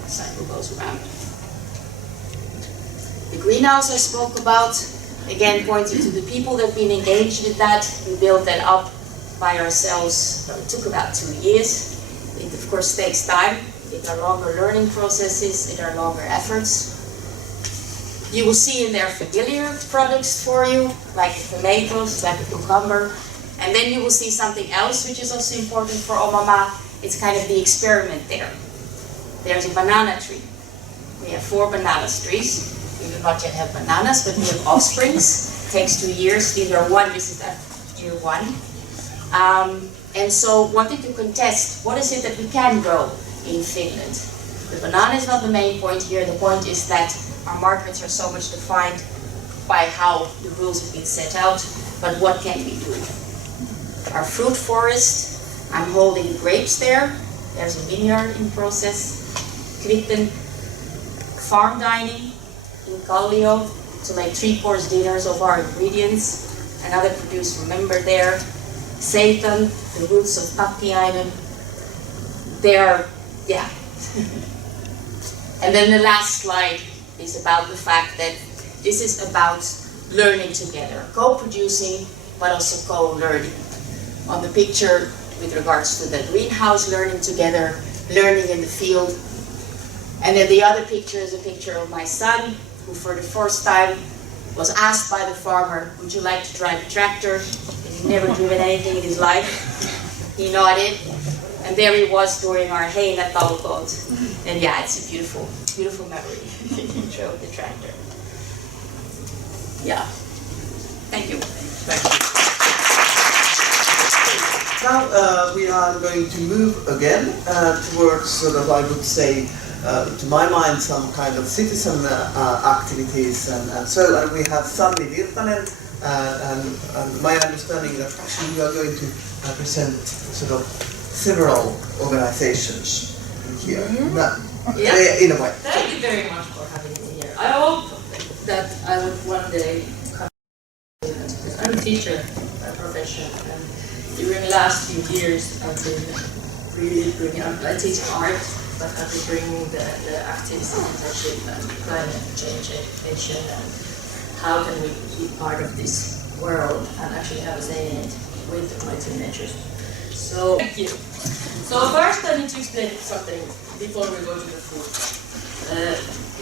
goes around. The greenhouse I spoke about, again pointing to the people that have been engaged with that. We built that up by ourselves. It took about 2 years. It of course takes time. It are longer learning processes, it are longer efforts. You will see in there familiar products for you, like tomatoes, like a cucumber. And then you will see something else which is also important for Omama. It's kind of the experiment there. There's a banana tree. We have 4 banana trees. We do not yet have bananas, but we have offsprings. It takes 2 years. These are this is year 1. And so wanting to contest, what is it that we can grow in Finland? The banana is not the main point here. The point is that our markets are so much defined by how the rules have been set out, but what can we do? Our fruit forest, I'm holding grapes there. There's a vineyard in process. Kvitten, farm dining in Kallio to make 3-course dinners of our ingredients. Another producer member there. Seitan, the roots of Takkiainen. There, yeah. And then the last slide is about the fact that this is about learning together, co-producing, but also co-learning. On the picture with regards to the greenhouse, learning together, learning in the field. And then the other picture is a picture of my son, who for the first time was asked by the farmer, would you like to drive a tractor? He's never driven anything in his life. He nodded. And there he was during our Heinä talkoot. And yeah, it's a beautiful, beautiful memory. He drove the tractor. yeah. Thank you. Thank you. Now we are going to move again towards sort of, I would say, to my mind, some kind of citizen activities, and so we have Sanni Virtanen, and my understanding is that actually we are going to present sort of several organizations here. Yeah. In a way. Thank you very much for having me here. I hope that I would one day come to Finland, because I'm a teacher by profession, and during the last few years I've been really bringing up, I teach art, but I've been bringing the activism, internship and climate change education, and how can we be part of this world and actually have a say in it with my teenagers. So, thank you. So first I need to explain something before we go to the food.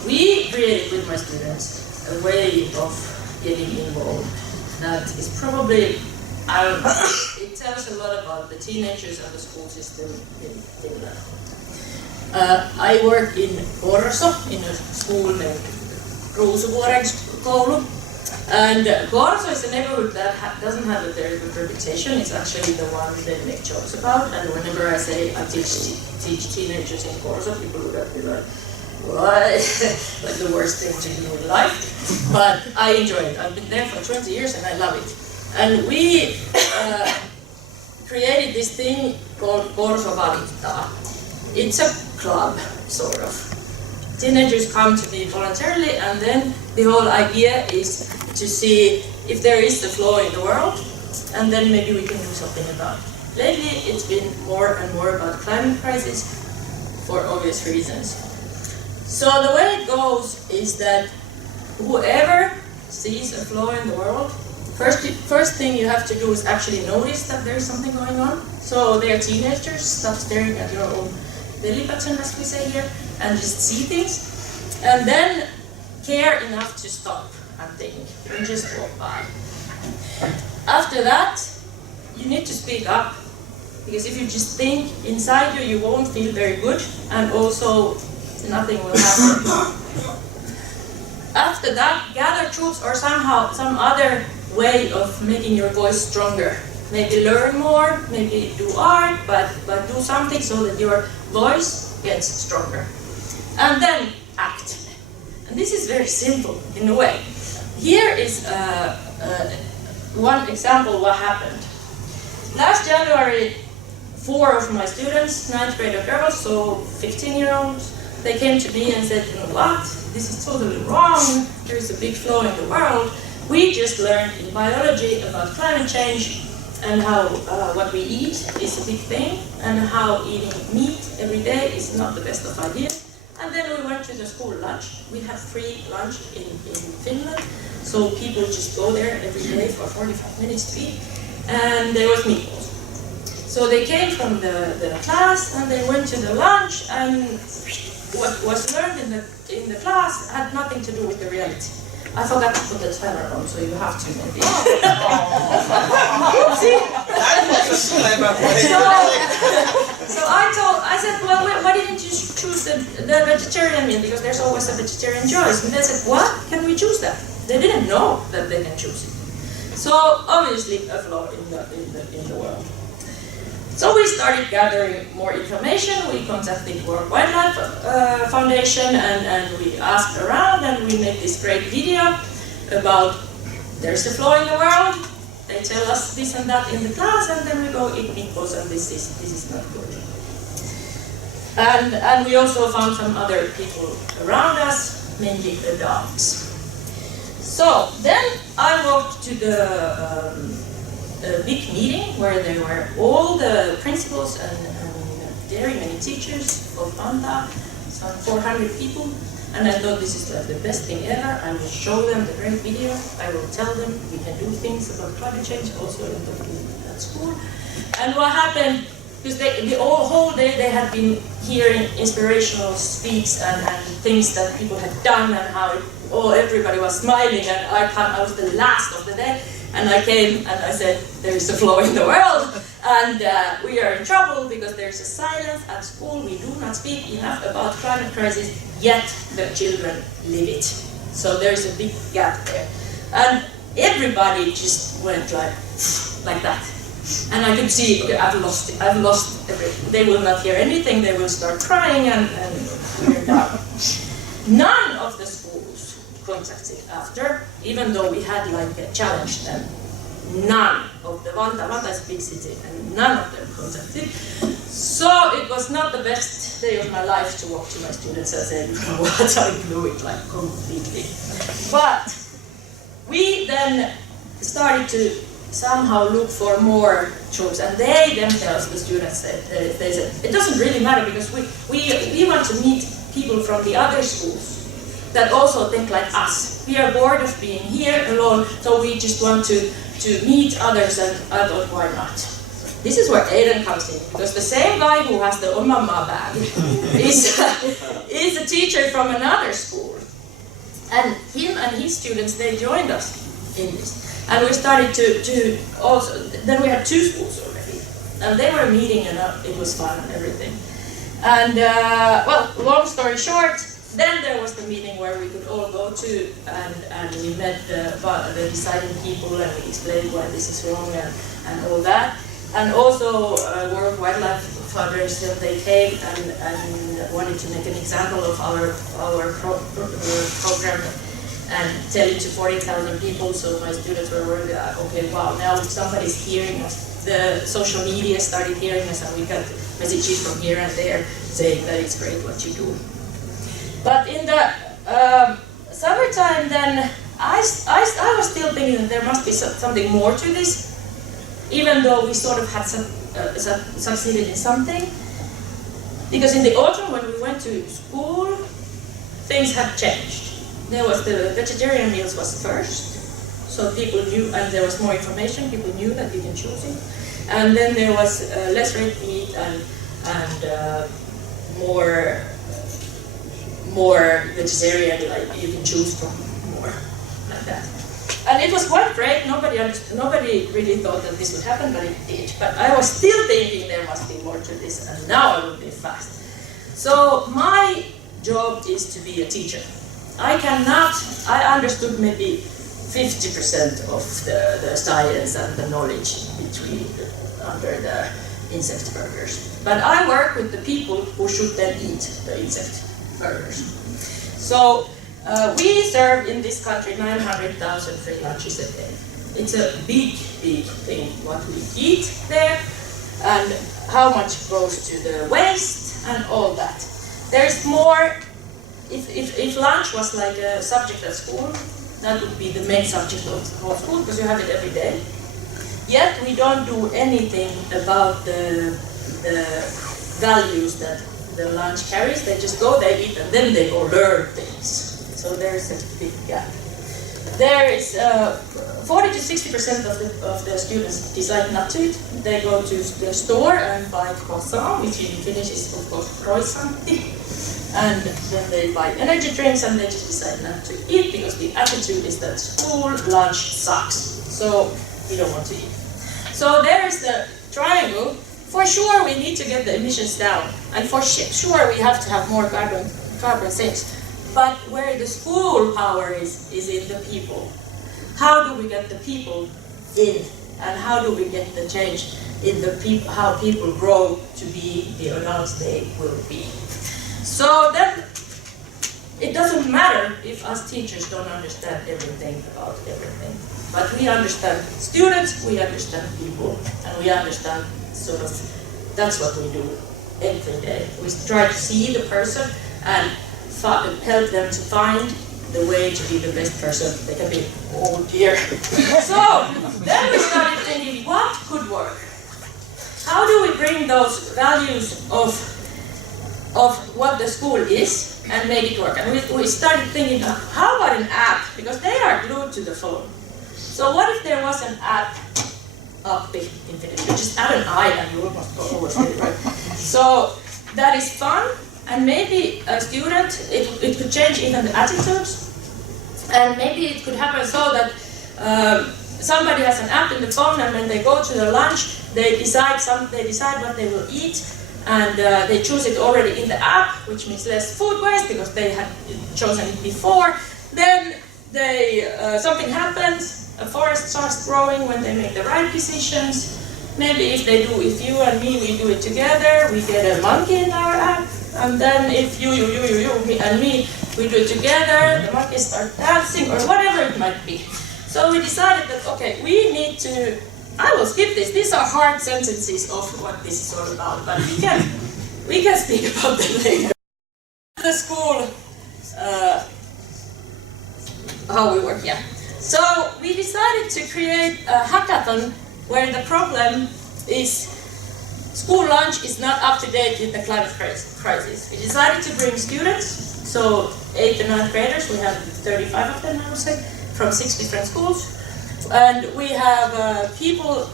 We created with my students a way of getting involved that is probably, it tells a lot about the teenagers and the school system in Finland. I work in Korso, in a school named Ruusuvuoren koulu. And Korso is a neighborhood that doesn't have a very good reputation. It's actually the one they make jokes about. And whenever I say I teach teenagers in Korso, people would be like, what? Like the worst thing to do in life. But I enjoy it. I've been there for 20 years and I love it. And we created this thing called Korso Valittaa. It's a club, sort of. Teenagers come to me voluntarily, and then the whole idea is to see if there is a flaw in the world, and then maybe we can do something about it. Lately, it's been more and more about climate crisis for obvious reasons. So the way it goes is that whoever sees a flaw in the world, first thing you have to do is actually notice that there is something going on. So they are teenagers, stop staring at your own belly button, as we say here, and just see things, and then care enough to stop and think, and just walk by. After that, you need to speak up, because if you just think inside you, you won't feel very good, and also nothing will happen. After that, gather troops or somehow some other way of making your voice stronger. Maybe learn more, maybe do art, but do something so that your voice gets stronger. And then act. And this is very simple in a way. Here is one example what happened. Last January, 4 of my students, 9th grade girls, so 15-year-olds, they came to me and said, you know what, this is totally wrong, there is a big flaw in the world. We just learned in biology about climate change and how what we eat is a big thing, and how eating meat every day is not the best of ideas. And then we went to the school lunch. We have free lunch in Finland, so people just go there every day for 45 minutes to eat, and there was meatballs. So they came from the class and they went to the lunch, and what was learned in the class had nothing to do with the reality. I forgot to put the timer on, so you have to maybe. So I said, well, why didn't you choose the vegetarian meal? Because there's always a vegetarian choice. And they said, what? Can we choose that? They didn't know that they can choose it. So obviously a flaw in the world. So we started gathering more information. We contacted World Wildlife Foundation and we asked around, and we made this great video about there's a flaw in the world. They tell us this and that in the class, and then we go eat meatballs, and this is not good. And we also found some other people around us, mainly adults. So then I walked to the a big meeting where there were all the principals and very many teachers of Anta, some 400 people, and I thought this is like the best thing ever. I will show them the great video. I will tell them we can do things about climate change also at school. And what happened, because the whole day they had been hearing inspirational speaks and things that people had done, and how everybody was smiling, and I was the last of the day. And I came and I said, there is a flaw in the world, and we are in trouble because there is a silence at school. We do not speak enough about climate crisis, yet the children live it. So there is a big gap there. And everybody just went like that. And I could see, okay, I've lost it, I've lost everything. They will not hear anything, they will start crying and we're done. None of the schools contacted after, even though we had challenged them. None of the Vantaa is a big city, and none of them contacted. So it was not the best day of my life to walk to my students and say, what, I blew it completely. But we then started to somehow look for more troops, and they themselves, the students, they said, it doesn't really matter because we want to meet people from the other schools that also think like us. We are bored of being here alone, so we just want to meet others, and I thought, why not? This is where Aiden comes in, because the same guy who has the Omama bag is a teacher from another school. And him and his students, they joined us in this. And we started to also, then we had 2 schools already. And they were meeting and it was fun and everything. And well, long story short, then there was the meeting where we could all go to, and we met the deciding people and we explained why this is wrong and all that. And also World Wildlife Federation, they came and wanted to make an example of our program and tell it to 40,000 people, so my students were worried, okay, wow, now somebody's hearing us. The social media started hearing us and we got messages from here and there saying that it's great what you do. But in the summertime then, I was still thinking that there must be something more to this, even though we sort of had succeeded in something. Because in the autumn when we went to school, things had changed. There was the vegetarian meals was first, so people knew, and there was more information, people knew that you can choose it. And then there was less red meat and more vegetarian, like you can choose from more, like that. And it was quite great, nobody really thought that this would happen, but it did. But I was still thinking there must be more to this, and now I will be fast. So my job is to be a teacher. I understood maybe 50% of the science and the knowledge under the insect burgers. But I work with the people who should then eat the insect burgers. So we serve in this country 900,000 free lunches a day. It's a big, big thing what we eat there and how much goes to the waste and all that. There's more. If lunch was like a subject at school, that would be the main subject of the whole school because you have it every day. Yet we don't do anything about the values that the lunch carries. They just go, they eat, and then they go learn things. So there is a big gap. There is 40 to 60% of the students decide not to eat. They go to the store and buy croissant, which in Finnish is of course croissantti. And then they buy energy drinks and they just decide not to eat because the attitude is that school lunch sucks. So we don't want to eat. So there's the triangle. For sure we need to get the emissions down. And for sure we have to have more carbon sinks. But where the school power is in the people. How do we get the people in? And how do we get the change in the how people grow to be the adults they will be? So then, it doesn't matter if us teachers don't understand everything about everything. But we understand students, we understand people, and we understand sort of, that's what we do every day. We try to see the person and help them to find the way to be the best person they can be. Oh dear. So, then we started thinking, what could work? How do we bring those values of what the school is and make it work? And we started thinking, how about an app? Because they are glued to the phone. So what if there was an app up in Finnish? You just add an I and you almost always get it right. So that is fun, and maybe a student, it could change even the attitudes. And maybe it could happen so that somebody has an app in the phone, and when they go to the lunch, they decide what they will eat. And they choose it already in the app, which means less food waste because they had chosen it before. Then something happens, a forest starts growing when they make the right decisions. Maybe if you and me, we do it together, we get a monkey in our app. And then if you, me and me, we do it together, the monkeys start dancing or whatever it might be. So we decided that, okay, we need to, I will skip this. These are hard sentences of what this is all about, but we can speak about them later. The school, how we work, yeah. So we decided to create a hackathon where the problem is school lunch is not up to date with the climate crisis. We decided to bring students, so 8th and 9th graders, we have 35 of them, I would say, from 6 different schools. And we have people,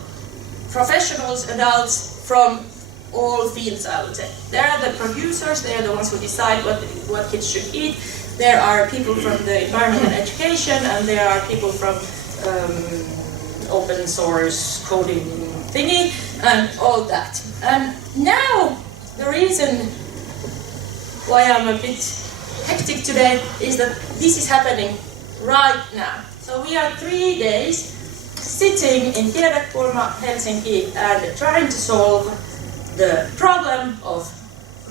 professionals, adults from all fields, I would say. There are the producers, they are the ones who decide what kids should eat. There are people from the environment and education, and there are people from open source coding thingy, and all that. And now, the reason why I'm a bit hectic today is that this is happening right now. So we are 3 days sitting in Tiedekulma, Helsinki, and trying to solve the problem of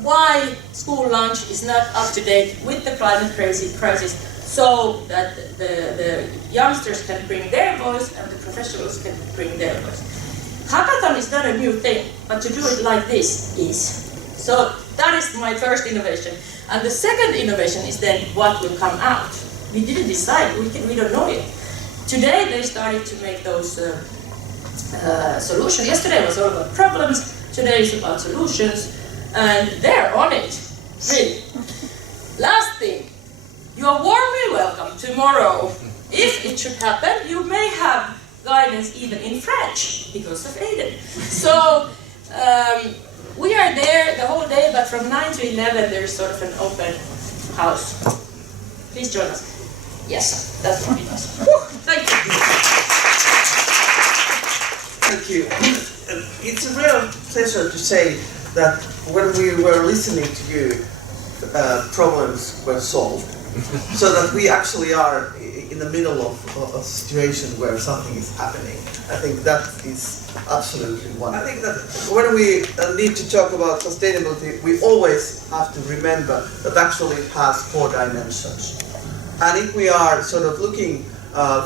why school lunch is not up to date with the climate crisis, so that the youngsters can bring their voice and the professionals can bring their voice. Hackathon is not a new thing, but to do it like this is. So that is my first innovation. And the second innovation is then what will come out. We didn't decide, we don't know yet. Today they started to make those solutions. Yesterday was all about problems, today is about solutions, and they're on it, really. Last thing, you are warmly welcome tomorrow. If it should happen, you may have guidance even in French, because of Aiden. So, we are there the whole day, but from 9 to 11 there's sort of an open house. Please join us. Yes, that's what it does. Thank you. Thank you. It's a real pleasure to say that when we were listening to you, problems were solved. So that we actually are in the middle of a situation where something is happening. I think that is absolutely wonderful. I think that when we need to talk about sustainability, we always have to remember that actually it has 4 dimensions. And if we are sort of looking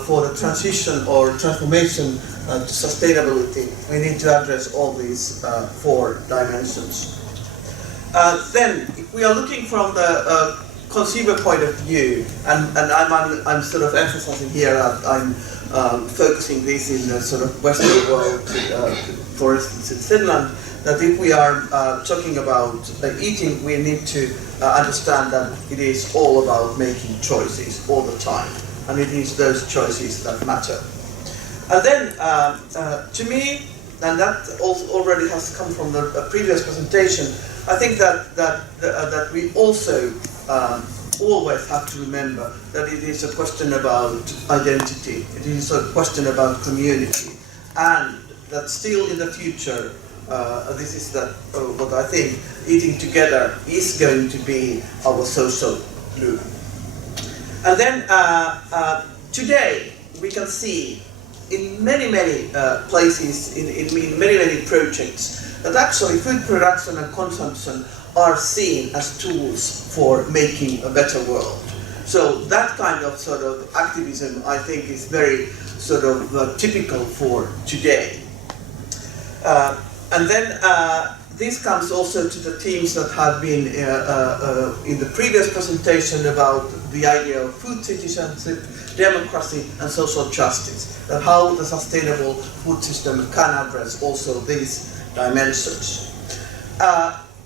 for the transition or transformation to sustainability, we need to address all these 4 dimensions. Then, if we are looking from the consumer point of view, and I'm sort of emphasizing here that I'm focusing this in the sort of Western world, for instance in Finland, that if we are talking about eating, we need to understand that it is all about making choices all the time, and it is those choices that matter. And then, to me, and that also already has come from the previous presentation, I think that we also always have to remember that it is a question about identity, it is a question about community, and that still in the future, this is what I think, eating together is going to be our social glue. And then today we can see in many places, in many projects, that actually food production and consumption are seen as tools for making a better world. So that kind of sort of activism, I think, is very sort of typical for today. And then this comes also to the themes that have been in the previous presentation about the idea of food citizenship, democracy and social justice, and how the sustainable food system can address also these dimensions.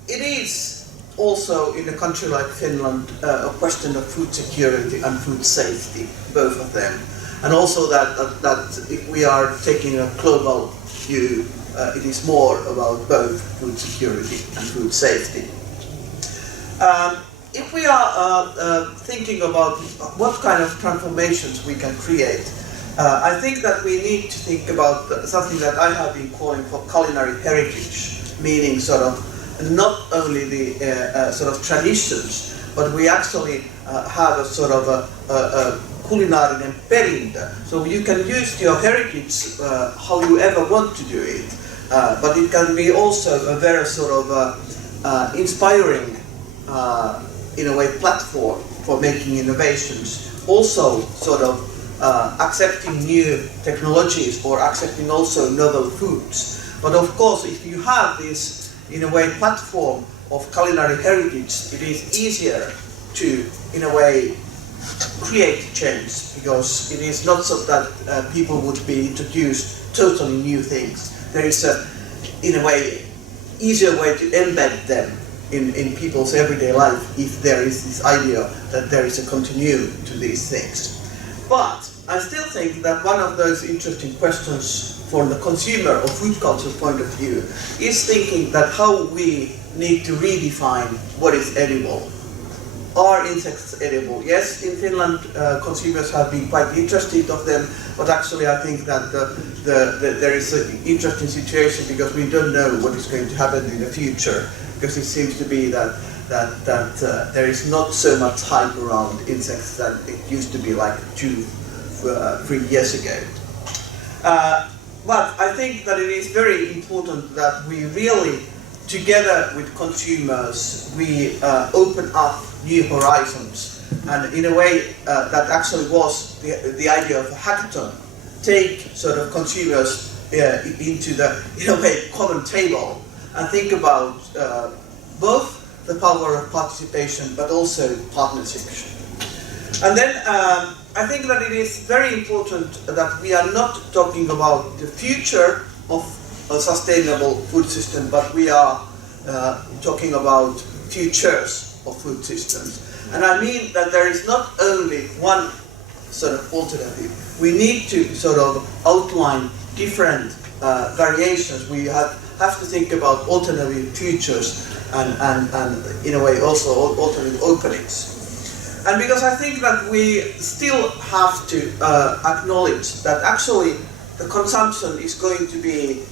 It is also in a country like Finland a question of food security and food safety, both of them. And also that if we are taking a global view, it is more about both food security and food safety. If we are thinking about what kind of transformations we can create, I think that we need to think about something that I have been calling for culinary heritage, meaning sort of not only the sort of traditions, but we actually have a sort of a kulinaarinen perintö. So you can use your heritage how you ever want to do it, but it can be also a very sort of inspiring, in a way, platform for making innovations. Also sort of accepting new technologies or accepting also novel foods. But of course, if you have this, in a way, platform of culinary heritage, it is easier to, in a way, create change, because it is not so that people would be introduced totally new things. There is a, in a way, easier way to embed them in people's everyday life if there is this idea that there is a continuum to these things. But I still think that one of those interesting questions from the consumer or food culture point of view is thinking that how we need to redefine what is edible. Are insects edible? Yes, in Finland consumers have been quite interested of them, but actually I think that there is an interesting situation because we don't know what is going to happen in the future, because it seems to be that there is not so much hype around insects than it used to be like 2-3 years ago. But I think that it is very important that we really, together with consumers, we open up new horizons, and in a way that actually was the idea of a hackathon. Take sort of consumers into the, in a way, common table and think about both the power of participation but also partnership. And then I think that it is very important that we are not talking about the future of a sustainable food system, but we are talking about futures of food systems. And I mean that there is not only one sort of alternative. We need to sort of outline different variations. We have to think about alternative futures and in a way also alternative openings. And because I think that we still have to acknowledge that actually the consumption is going to be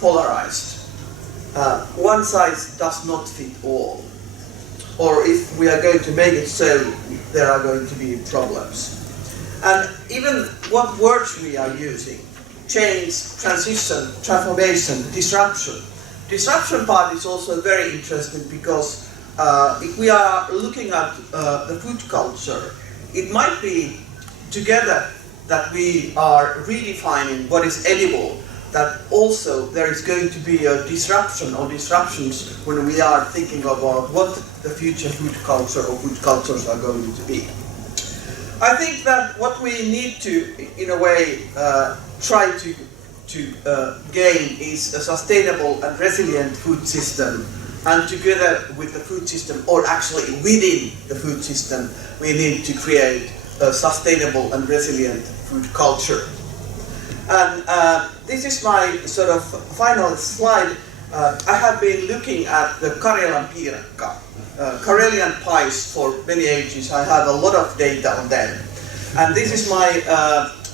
polarized. One size does not fit all. Or if we are going to make it so, there are going to be problems. And even what words we are using, change, transition, transformation, disruption. Disruption part is also very interesting because if we are looking at the food culture, it might be together that we are redefining what is edible, that also there is going to be a disruption or disruptions when we are thinking about what the future food culture or food cultures are going to be. I think that what we need to, in a way, try to gain is a sustainable and resilient food system, and together with the food system, or actually within the food system, we need to create a sustainable and resilient food culture. And this is my sort of final slide. I have been looking at the Karelian piirakka, Karelian pies for many ages. I have a lot of data on them. And this is my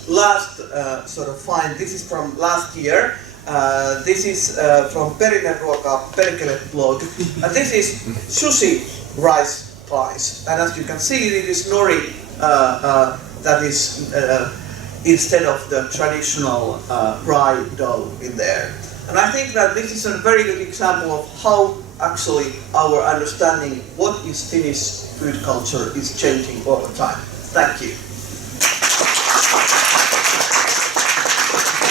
last sort of find. This is from last year. This is from Perinneruoka Perkele blog. And this is sushi rice pies. And as you can see, it is nori that is instead of the traditional rye dough in there. And I think that this is a very good example of how actually our understanding what is Finnish food culture is changing all the time. Thank you.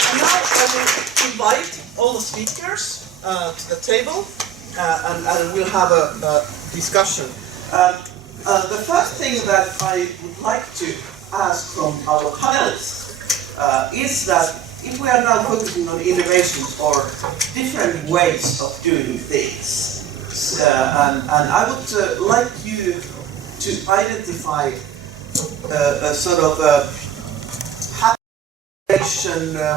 And now I will invite all the speakers to the table and we'll have a discussion. The first thing that I would like to ask from our panelists is that if we are now focusing on innovations or different ways of doing things, and I would like you to identify a sort of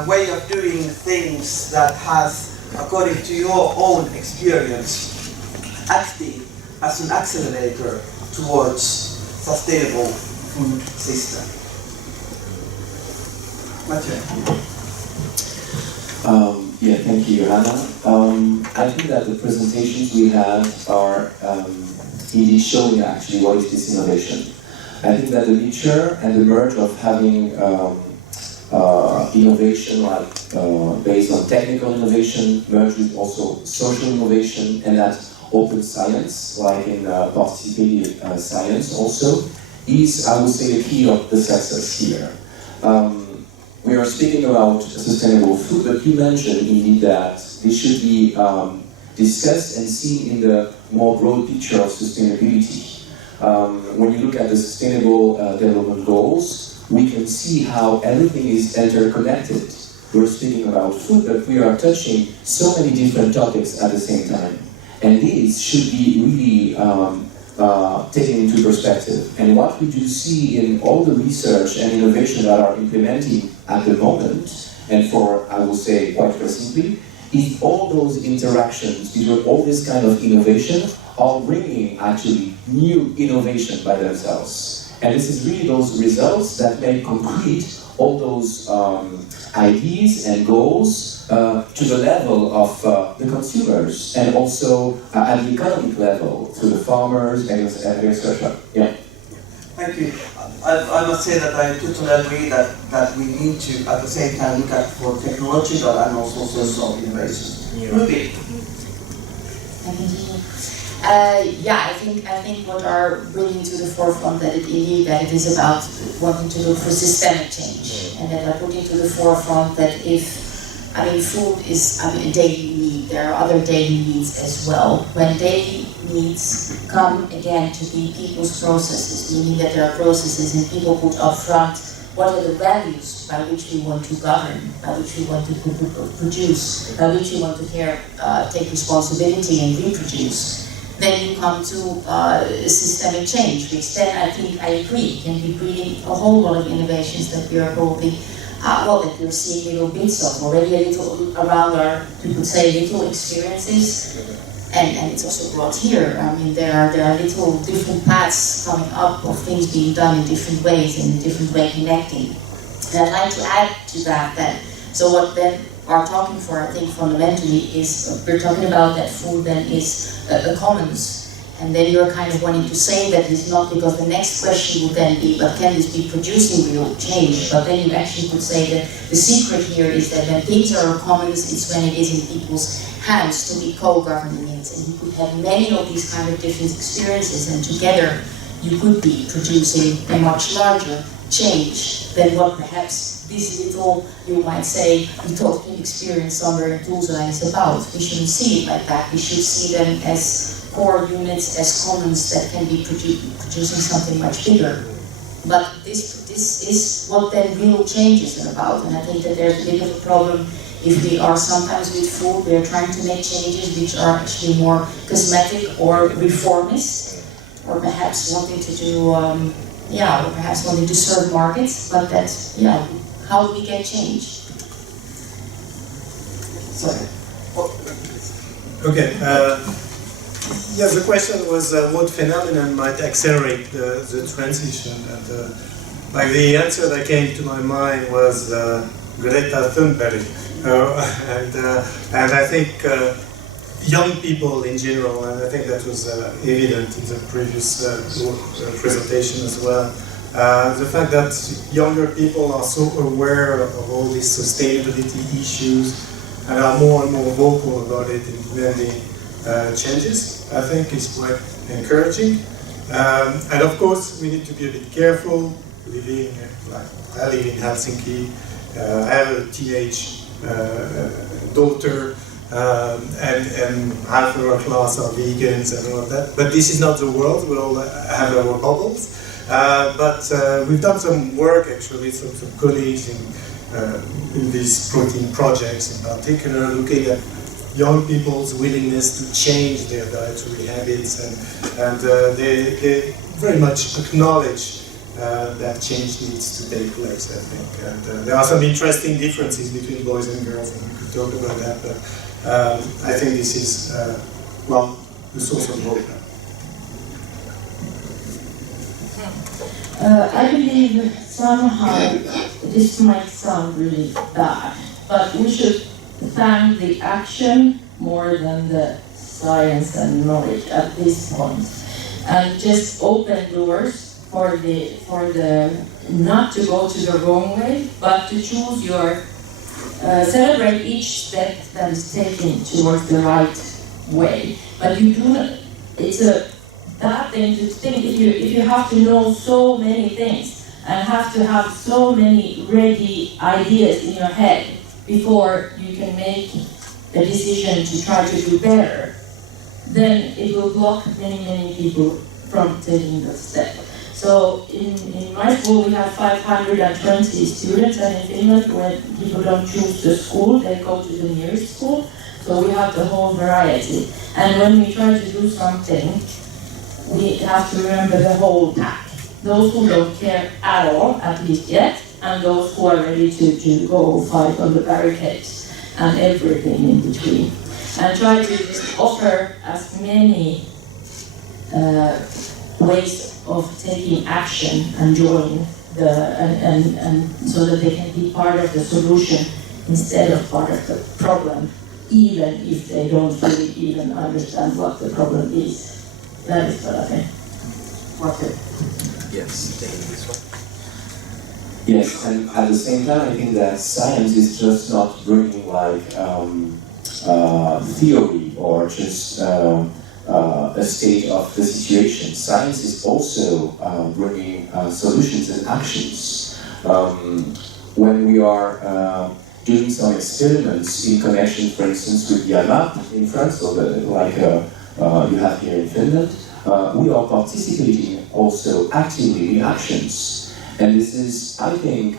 way of doing things that has, according to your own experience, acted as an accelerator towards sustainable food system. Yeah, thank you, Johanna. I think that the presentations we have are indeed showing actually what is this innovation. I think that the nature and the merge of having innovation like based on technical innovation merged with also social innovation, and that open science, like in participative science also, is, I would say, the key of the success here. We are speaking about sustainable food, but you mentioned indeed that this should be discussed and seen in the more broad picture of sustainability. When you look at the Sustainable Development Goals, we can see how everything is interconnected. We're speaking about food, but we are touching so many different topics at the same time. And these should be really taken into perspective. And what we do see in all the research and innovation that are implementing at the moment, and for, I will say, quite recently, is all those interactions between all this kind of innovation are bringing actually new innovation by themselves. And this is really those results that make concrete all those ideas and goals to the level of the consumers, and also at the economic level, to the farmers, and etc. Yeah. Thank you. I must say that I totally agree that we need to, at the same time, look at for technological and also social innovation. Ruby. Yeah, I think what are bringing to the forefront that it is about wanting to look for systemic change, and that are putting to the forefront that food is a daily need. There are other daily needs as well. When daily needs come again to be people's processes, meaning that there are processes and people put up front what are the values by which we want to govern, by which we want to produce, by which we want to take responsibility and reproduce. Then you come to systemic change, which then I think I agree can be breeding a whole lot of innovations that we are probably, that we're seeing little bits of already, a little around our, you could say, little experiences, and it's also brought here. I mean, there are little different paths coming up of things being done in different ways and in different way connecting. And I'd like to add to that so what then are talking for, I think, fundamentally is, we're talking about that food then is a commons, and then you're kind of wanting to say that it's not, because the next question would then be, but can this be producing real change? But then you actually could say that the secret here is that when things are commons, it's when it is in people's hands to be co-governing it, and you could have many of these kind of different experiences, and together you could be producing a much larger change than what perhaps this little, you might say, utopian experience somewhere in Tulsa is about. We shouldn't see it like that. We should see them as core units, as commons that can be producing something much bigger. But this is what then real change is about, and I think that there's a bit of a problem if we are sometimes with food, we are trying to make changes which are actually more cosmetic or reformist, or perhaps wanting to do, or perhaps wanting to serve markets, but that's, how do we get change? Sorry. Okay. The question was what phenomenon might accelerate the transition, and the answer that came to my mind was Greta Thunberg, and I think young people in general, and I think that was evident in the previous presentation as well. The fact that younger people are so aware of all these sustainability issues and are more and more vocal about it in demanding changes, I think is quite encouraging. And of course, we need to be a bit careful. I live in Helsinki. I have a teenage daughter, and half of our class are vegans and all of that. But this is not the world. We all have our bubbles. But we've done some work actually, some colleagues in these protein projects in particular, looking at young people's willingness to change their dietary habits, and they very much acknowledge that change needs to take place, I think. And there are some interesting differences between boys and girls, and we could talk about that, but I think this is, the source of hope. I believe somehow this might sound really bad, but we should thank the action more than the science and knowledge at this point, and just open doors for the not to go to the wrong way, but to choose your celebrate each step that is taken towards the right way. But you do not. It's a bad thing to think if you have to know so many things and have to have so many ready ideas in your head before you can make a decision to try to do better, then it will block many people from taking the step. So in my school we have 520 students, and in Finland when people don't choose the school, they go to the nearest school. So we have the whole variety. And when we try to do something, we have to remember the whole pack. Those who don't care at all, at least yet, and those who are ready to go fight on the barricades, and everything in between. And try to just offer as many ways of taking action and join and so that they can be part of the solution instead of part of the problem, even if they don't really even understand what the problem is. That is what I think. What's it? Yes, taking this one. Yes, and at the same time, I think that science is just not bringing like theory or just a state of the situation. Science is also bringing solutions and actions. When we are doing some experiments in connection, for instance, with the AMAP in France, or you have here in Finland, we are participating also actively in actions. And this is, I think,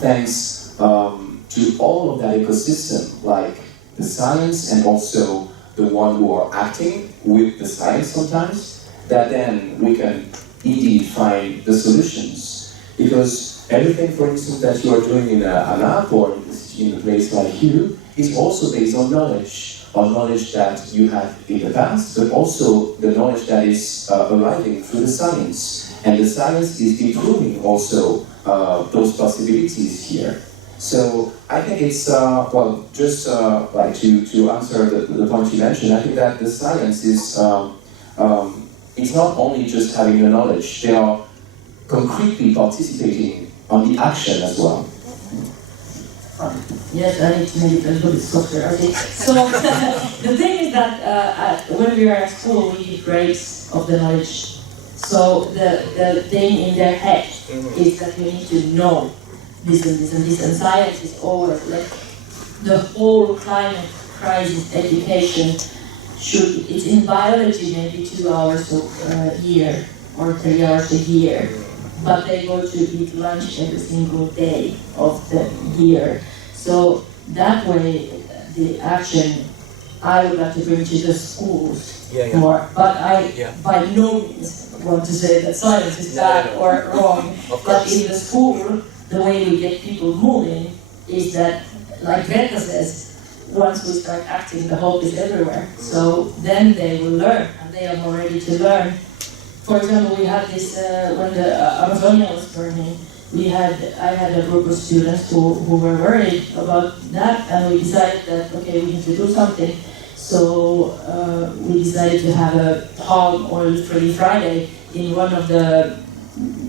thanks to all of that ecosystem, like the science and also the one who are acting with the science sometimes, that then we can indeed find the solutions. Because everything, for instance, that you are doing in an app or in a place like you is also based on knowledge that you have in the past, but also the knowledge that is arriving through the science. And the science is improving also those possibilities here. So I think it's, just like to answer the point you mentioned, I think that the science is, it's not only just having the knowledge, they are concretely participating on the action as well. Yes, I need to make it a little bit softer. Okay. So the thing is that when we are at school, we give grades of the knowledge. So the thing in their head is that you need to know this and this and this, and science is always like the whole climate crisis education it's in biology maybe 2 hours a year or 3 hours a year, but they go to eat lunch every single day of the year. So that way the action I would like to bring to the schools more, but I by no means want to say that science is bad or wrong, but in the school, the way we get people moving is that, like Greta says, once we start acting, the hope is everywhere. So then they will learn, and they are more ready to learn. For example, we had this, when the Amazonia was burning, I had a group of students who were worried about that, and we decided that, okay, we need to do something. So we decided to have a palm oil-free Friday in one of the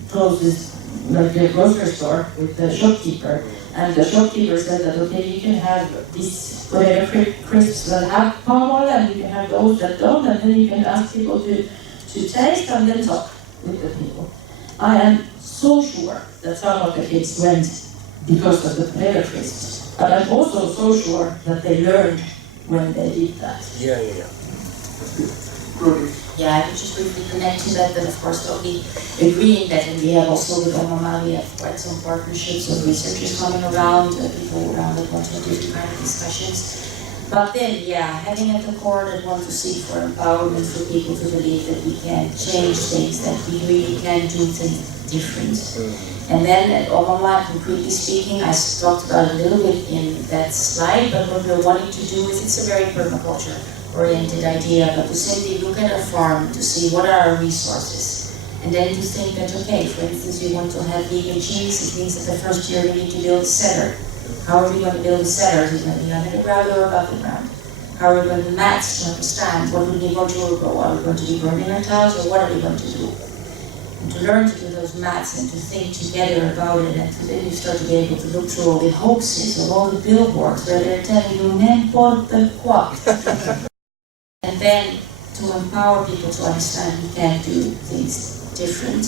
closest, like the grocery store with the shopkeeper. And the shopkeeper said that, okay, you can have these potato crisps that have palm oil, and you can have those that don't, and then you can ask people to taste and then talk with the people. I am so sure that some of the kids went because of the potato crisps, but I'm also so sure that they learned when they did that. Yeah. Yeah, I would just briefly connect to that, but of course totally agreeing that, and we have also with OMAMA, we have quite some partnerships of researchers coming around, people around that want to do different kind of discussions. But then, having at the core that want to seek for empowerment for people to believe that we can change things, that we really can do things different. And then at OMAMA, concretely speaking, I talked about it a little bit in that slide, but what we're wanting to do is, it's a very permaculture-oriented idea, but to simply look at a farm to see what are our resources, and then to think that, okay, for instance, we want to have vegan cheese, it means that the first year we need to build a cellar. How are we going to build a cellar? Is it going to be under the ground or above the ground? How are we going to match to understand what we want to grow? Are we going to be burning our tiles, or what are we going to do? And to to learn to do those maths and to think together about it, and then you start to be able to look through all the hoaxes of all the billboards where they're telling you n'importe quoi. And then to empower people to understand we can do things different.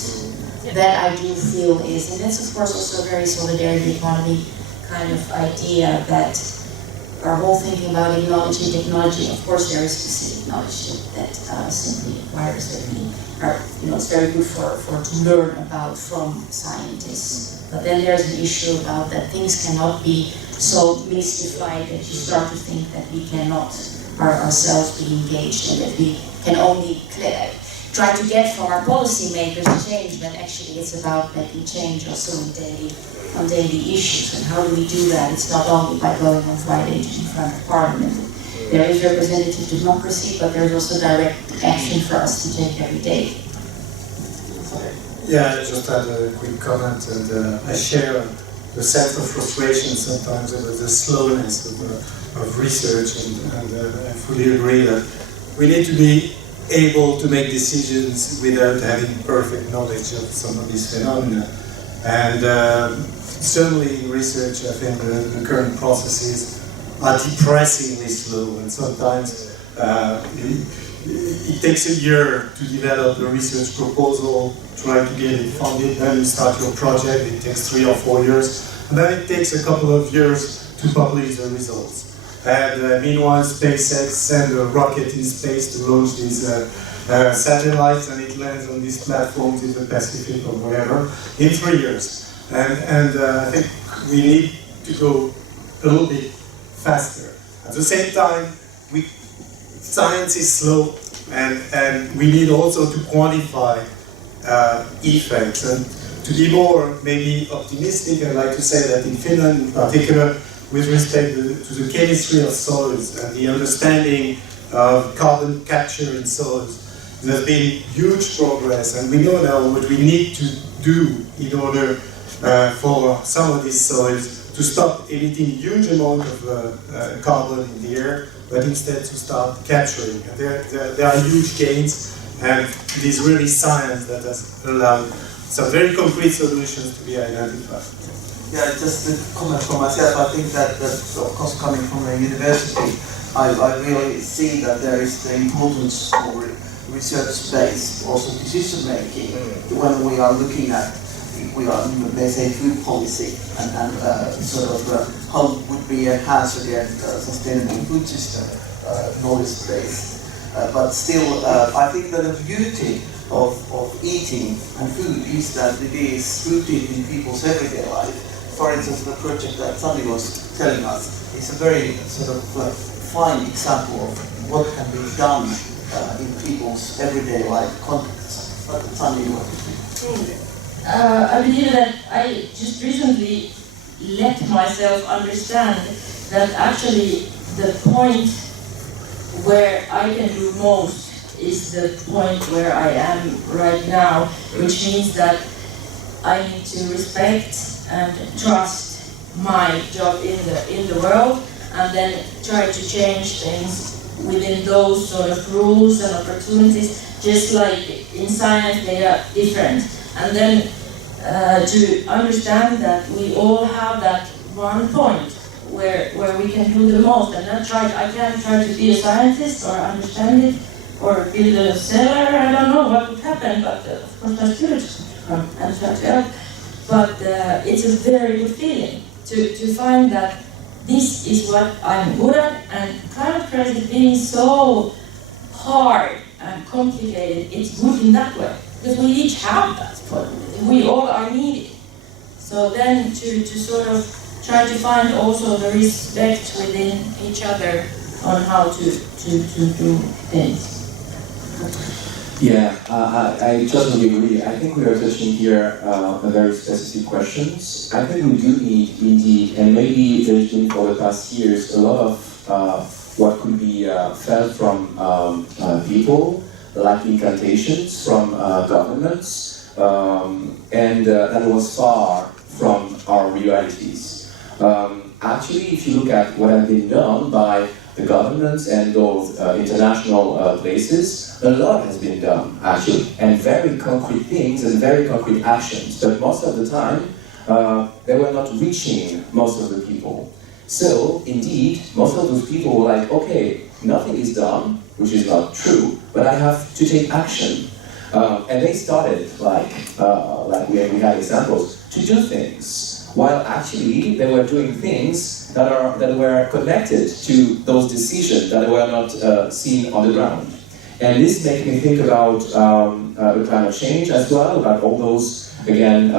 That I do feel is, and that's of course also a very solidarity economy kind of idea, that our whole thinking about acknowledging technology, of course there is specific knowledge that simply requires that we are, it's very good for to learn about from scientists. But then there's an issue about that things cannot be so mystified that you start to think that we cannot ourselves be engaged and that we can only try to get from our policymakers change, but actually it's about making change also on daily issues. And how do we do that? It's not only by going on Friday in front of Parliament. There is representative democracy, but there's also direct action for us to take every day. Yeah, I just had a quick comment, and I share the sense of frustration sometimes over the slowness of research, and I fully agree that we need to be able to make decisions without having perfect knowledge of some of these phenomena. And certainly in research, I think the current processes are depressingly slow, and sometimes it takes a year to develop a research proposal, try to get it funded, then you start your project, it takes 3 or 4 years, and then it takes a couple of years to publish the results. And meanwhile, SpaceX sent a rocket in space to launch these satellites, and it lands on these platforms in the Pacific or wherever in 3 years. And I think we need to go a little bit faster. At the same time, science is slow, and we need also to quantify effects. And to be more maybe optimistic, I'd like to say that in Finland in particular, with respect to the chemistry of soils and the understanding of carbon capture in soils, there's been huge progress, and we know now what we need to do in order for some of these soils to stop emitting huge amount of carbon in the air, but instead to start capturing. And there are huge gains, and it is really science that has allowed some very concrete solutions to be identified. Yeah, just a comment for myself. I think that of course, coming from a university, I really see that there is the importance for research-based also decision-making when we are looking at, they say, food policy and sort of how would we enhance again sustainable food system, knowledge-based. But still, I think that the beauty of eating and food is that it is rooted in people's everyday life. For instance, the project that Sami was telling us is a very sort of fine example of what can be done in people's everyday life contexts. But Sami, what do you think? I believe that I just recently let myself understand that actually the point where I can do most is the point where I am right now, which means that I need to respect and trust my job in the world, and then try to change things within those sort of rules and opportunities. Just like in science, they are different, and then to understand that we all have that one point where we can do the most, and not I can't try to be a scientist or understand it or build a cellar. I don't know what would happen, but of course that's good to come and try to help. But it's a very good feeling to find that this is what I'm good at, and climate crisis being so hard and complicated, it's good in that way, because we each have that problem. We all are needed. So then to sort of try to find also the respect within each other on how to do things. Yeah, I totally agree. I think we are touching here a very specific questions. I think we do need, indeed, and maybe there's been for the past years a lot of what could be felt from people, like incantations from governments, and that was far from our realities. actually, if you look at what has been done by the governments and those international places, a lot has been done, actually, and very concrete things and very concrete actions. But most of the time, they were not reaching most of the people. So, indeed, most of those people were like, okay, nothing is done, which is not true, but I have to take action. And they started, like we had examples, to do things, while actually they were doing things that were connected to those decisions that were not seen on the ground. And this makes me think about the climate change as well, about all those, again,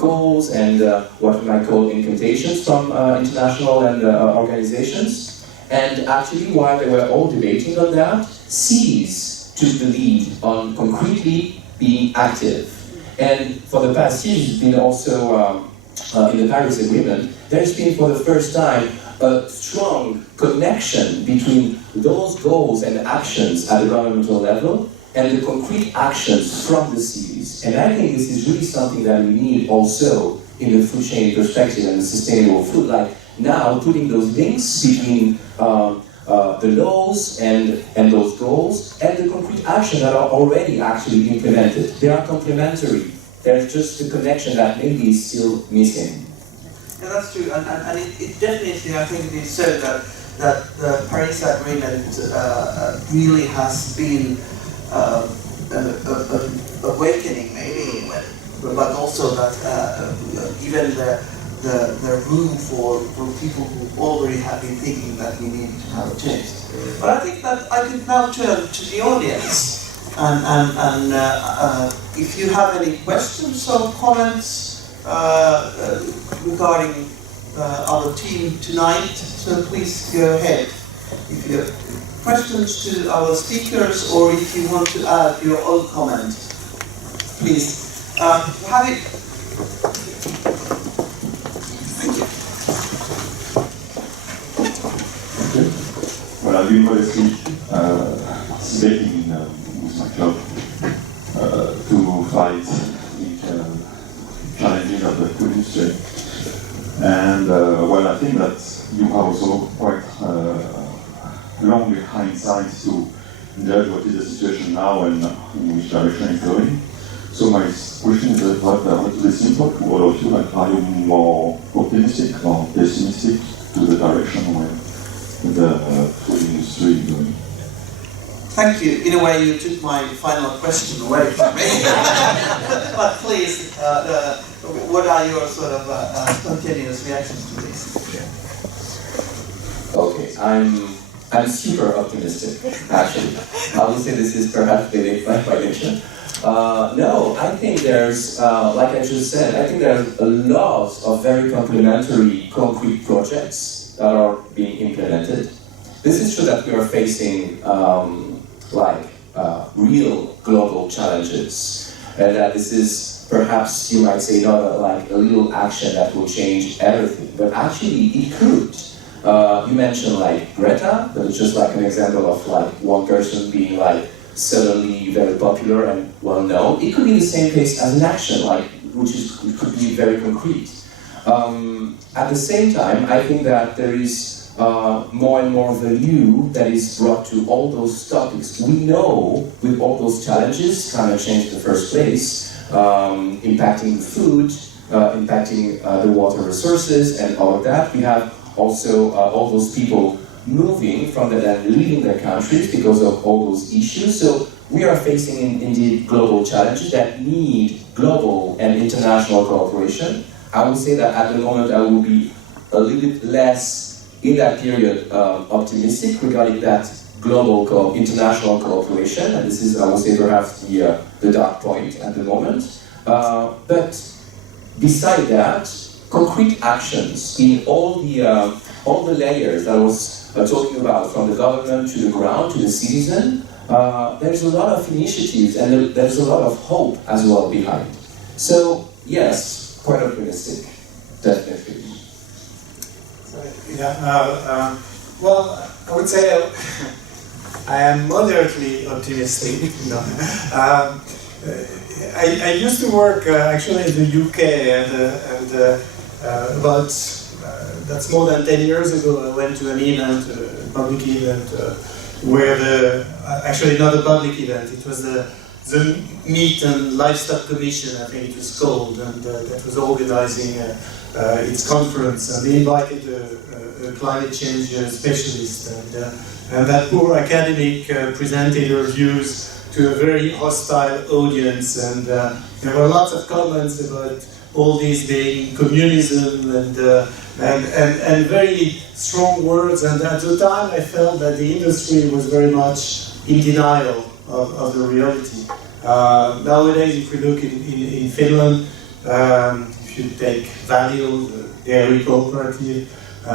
goals and what we might call incantations from international and organizations. And actually, while they were all debating on that, cities took the lead on concretely being active. And for the past years, it's been also in the Paris Agreement, there's been for the first time a strong connection between those goals and actions at the governmental level and the concrete actions from the cities. And I think this is really something that we need also in the food chain perspective and sustainable food, like now putting those links between the laws and those goals and the concrete actions that are already actually implemented. They are complementary. There's just the connection that maybe is still missing. Yeah, that's true, and it definitely, I think it is so that the Paris Agreement really has been awakening, maybe, but also that given the room for people who already have been thinking that we need to have a change. But I think that I could now turn to the audience, and if you have any questions or comments regarding our team tonight, so please go ahead. If you have questions to our speakers, or if you want to add your own comment, please. Have it. Thank you. Okay. Well, I've been modestly participating with my club to fight the challenges of the food industry. And well, I think that you have also quite long hindsight to judge what is the situation now and in which direction it's going. So my question is relatively simple to all of you. Like, are you more optimistic or pessimistic to the direction where the food industry is going? Thank you. In a way, you took my final question away from me. But please, what are your sort of spontaneous reactions to this? Okay, I'm super optimistic, actually. I would say this is perhaps by nature. No, I think there's, like I just said, I think there's a lot of very complementary concrete projects that are being implemented. This is true that we are facing real global challenges, and that this is perhaps, you might say, not a little action that will change everything, but actually it could. You mentioned Greta, but it's just an example of one person being suddenly very popular and well known. It could be the same case as an action, which could be very concrete. At the same time, I think that there is more and more value that is brought to all those topics. We know with all those challenges, climate change in the first place, impacting the food, impacting the water resources and all of that. We have also all those people moving from the land, leaving their countries because of all those issues. So we are facing indeed global challenges that need global and international cooperation. I would say that at the moment I will be a little bit less in that period optimistic regarding that global international cooperation, and this is, I would say, perhaps the dark point at the moment. But beside that, concrete actions in all the layers that I was talking about, from the government to the ground to the citizen, there's a lot of initiatives and there's a lot of hope as well behind. So yes, quite optimistic, definitely. Yeah, well, I would say I am moderately optimistic. No. I used to work actually in the UK and about that's more than 10 years ago, I went to an event, a public event, where actually not a public event, it was the Meat and Livestock Commission, I think it was called, and that was organizing its conference, and they invited a climate change specialist, and that poor academic presented her views to a very hostile audience, and there were lots of comments about all these being communism and very strong words, and at the time I felt that the industry was very much in denial of the reality. Nowadays, if we look in Finland, if you take Valio, the dairy cooperative,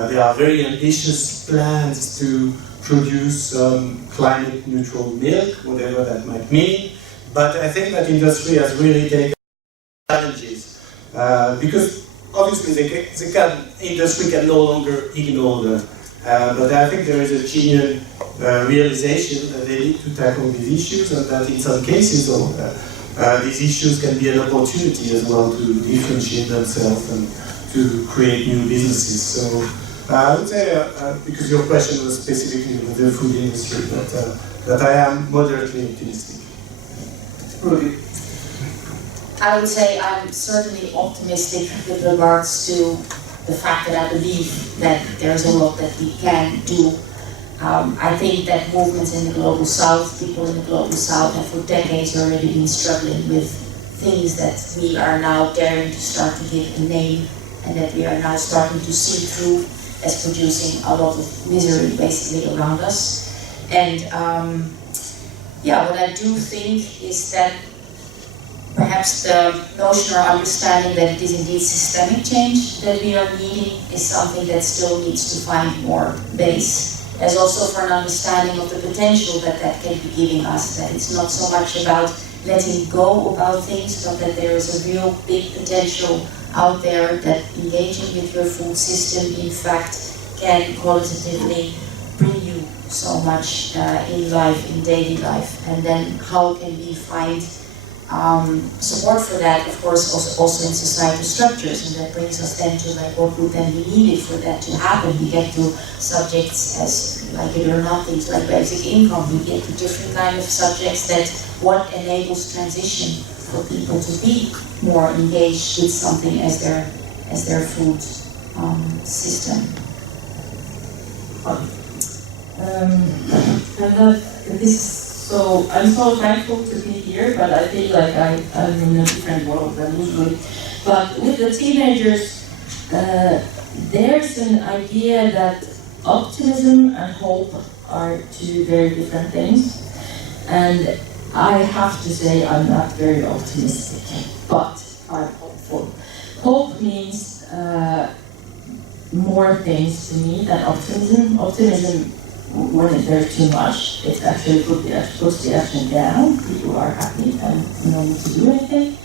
there are very ambitious plans to produce climate neutral milk, whatever that might mean. But I think that industry has really taken challenges because obviously industry can no longer ignore them. But I think there is a genuine realization that they need to tackle these issues, and that in some cases these issues can be an opportunity as well to differentiate themselves and to create new businesses. So I would say, because your question was specifically with the food industry, that I am moderately optimistic. Rudy? I would say I'm certainly optimistic with regards to the fact that I believe that there's a lot that we can do. I think that movements in the Global South, people in the Global South have for decades already been struggling with things that we are now daring to start to give a name, and that we are now starting to see through as producing a lot of misery basically around us. And yeah, what I do think is that perhaps the notion or understanding that it is indeed systemic change that we are needing is something that still needs to find more base. As also for an understanding of the potential that that can be giving us, that it's not so much about letting go about things, but that there is a real big potential out there that engaging with your food system in fact can qualitatively bring you so much in life, in daily life. And then how can we find support for that, of course, also in societal structures, and that brings us then to like what would then be needed for that to happen. We get to subjects as, like it or not, things like basic income. We get to different kind of subjects that what enables transition for people to be more engaged with something as their food system. So I'm so thankful to be here, but I feel like I'm in a different world than usually. But with the teenagers, there's an idea that optimism and hope are two very different things. And I have to say I'm not very optimistic, but I'm hopeful. Hope means more things to me than optimism. Optimism, when there's too much, it actually puts the action down. People are happy and no need to do anything.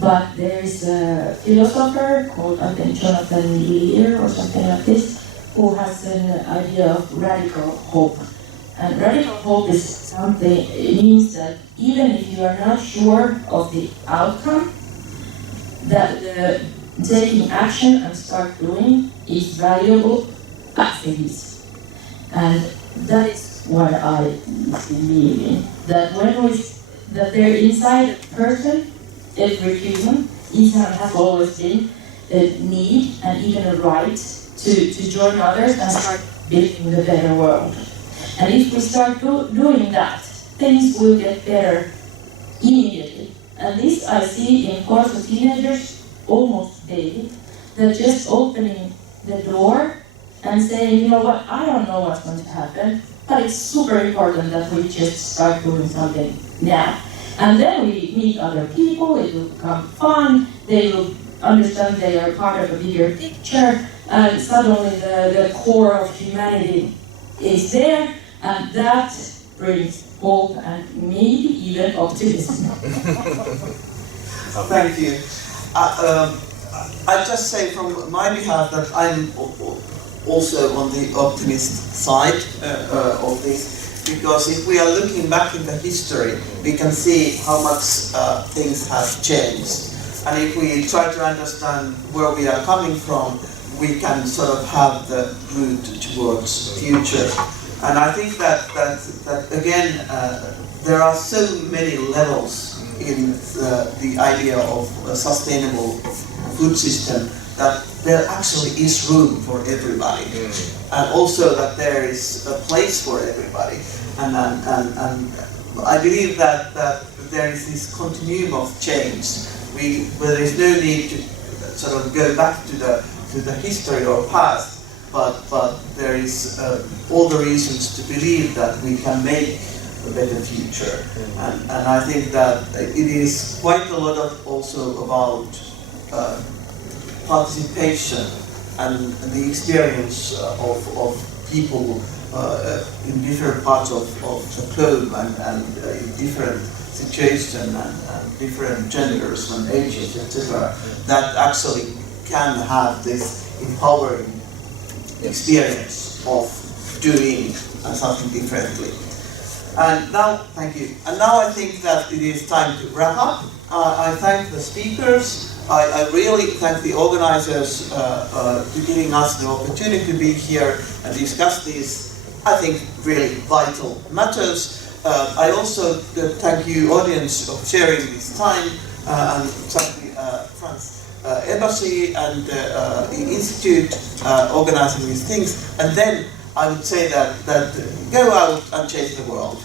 But there's a philosopher called, I think, Jonathan Lear or something like this, who has an idea of radical hope. And radical hope is something, it means that even if you are not sure of the outcome, that taking action and start doing is valuable as it is. And that is what I believe in. That that there inside a person, every human, even has always been a need and even a right to join others and start building a better world. And if we start doing that, things will get better immediately. And this I see in course of teenagers almost daily, that just opening the door and saying, you know what, I don't know what's going to happen, but it's super important that we just start doing something now. And then we meet other people, it will become fun, they will understand they are part of a bigger picture, and suddenly the core of humanity is there, and that brings hope and maybe even optimism. Thank you. I just say from my behalf that I'm also on the optimist side of this, because if we are looking back in the history, we can see how much things have changed. And if we try to understand where we are coming from, we can sort of have the route towards future. And I think that again, there are so many levels in the idea of a sustainable food system that there actually is room for everybody, and also that there is a place for everybody. And I believe that there is this continuum of change. Where there is no need to sort of go back to the history or past, but there is all the reasons to believe that we can make a better future. And I think that it is quite a lot of also about participation and the experience of people in different parts of the globe and in different situations and different genders and ages, etc., that actually can have this empowering experience of doing something differently. And now, thank you. And now I think that it is time to wrap up. I thank the speakers. I really thank the organizers for giving us the opportunity to be here and discuss these, I think, really vital matters. I also thank you, audience, for sharing this time, and thank the France Embassy and the Institute organizing these things. And then I would say that go out and change the world.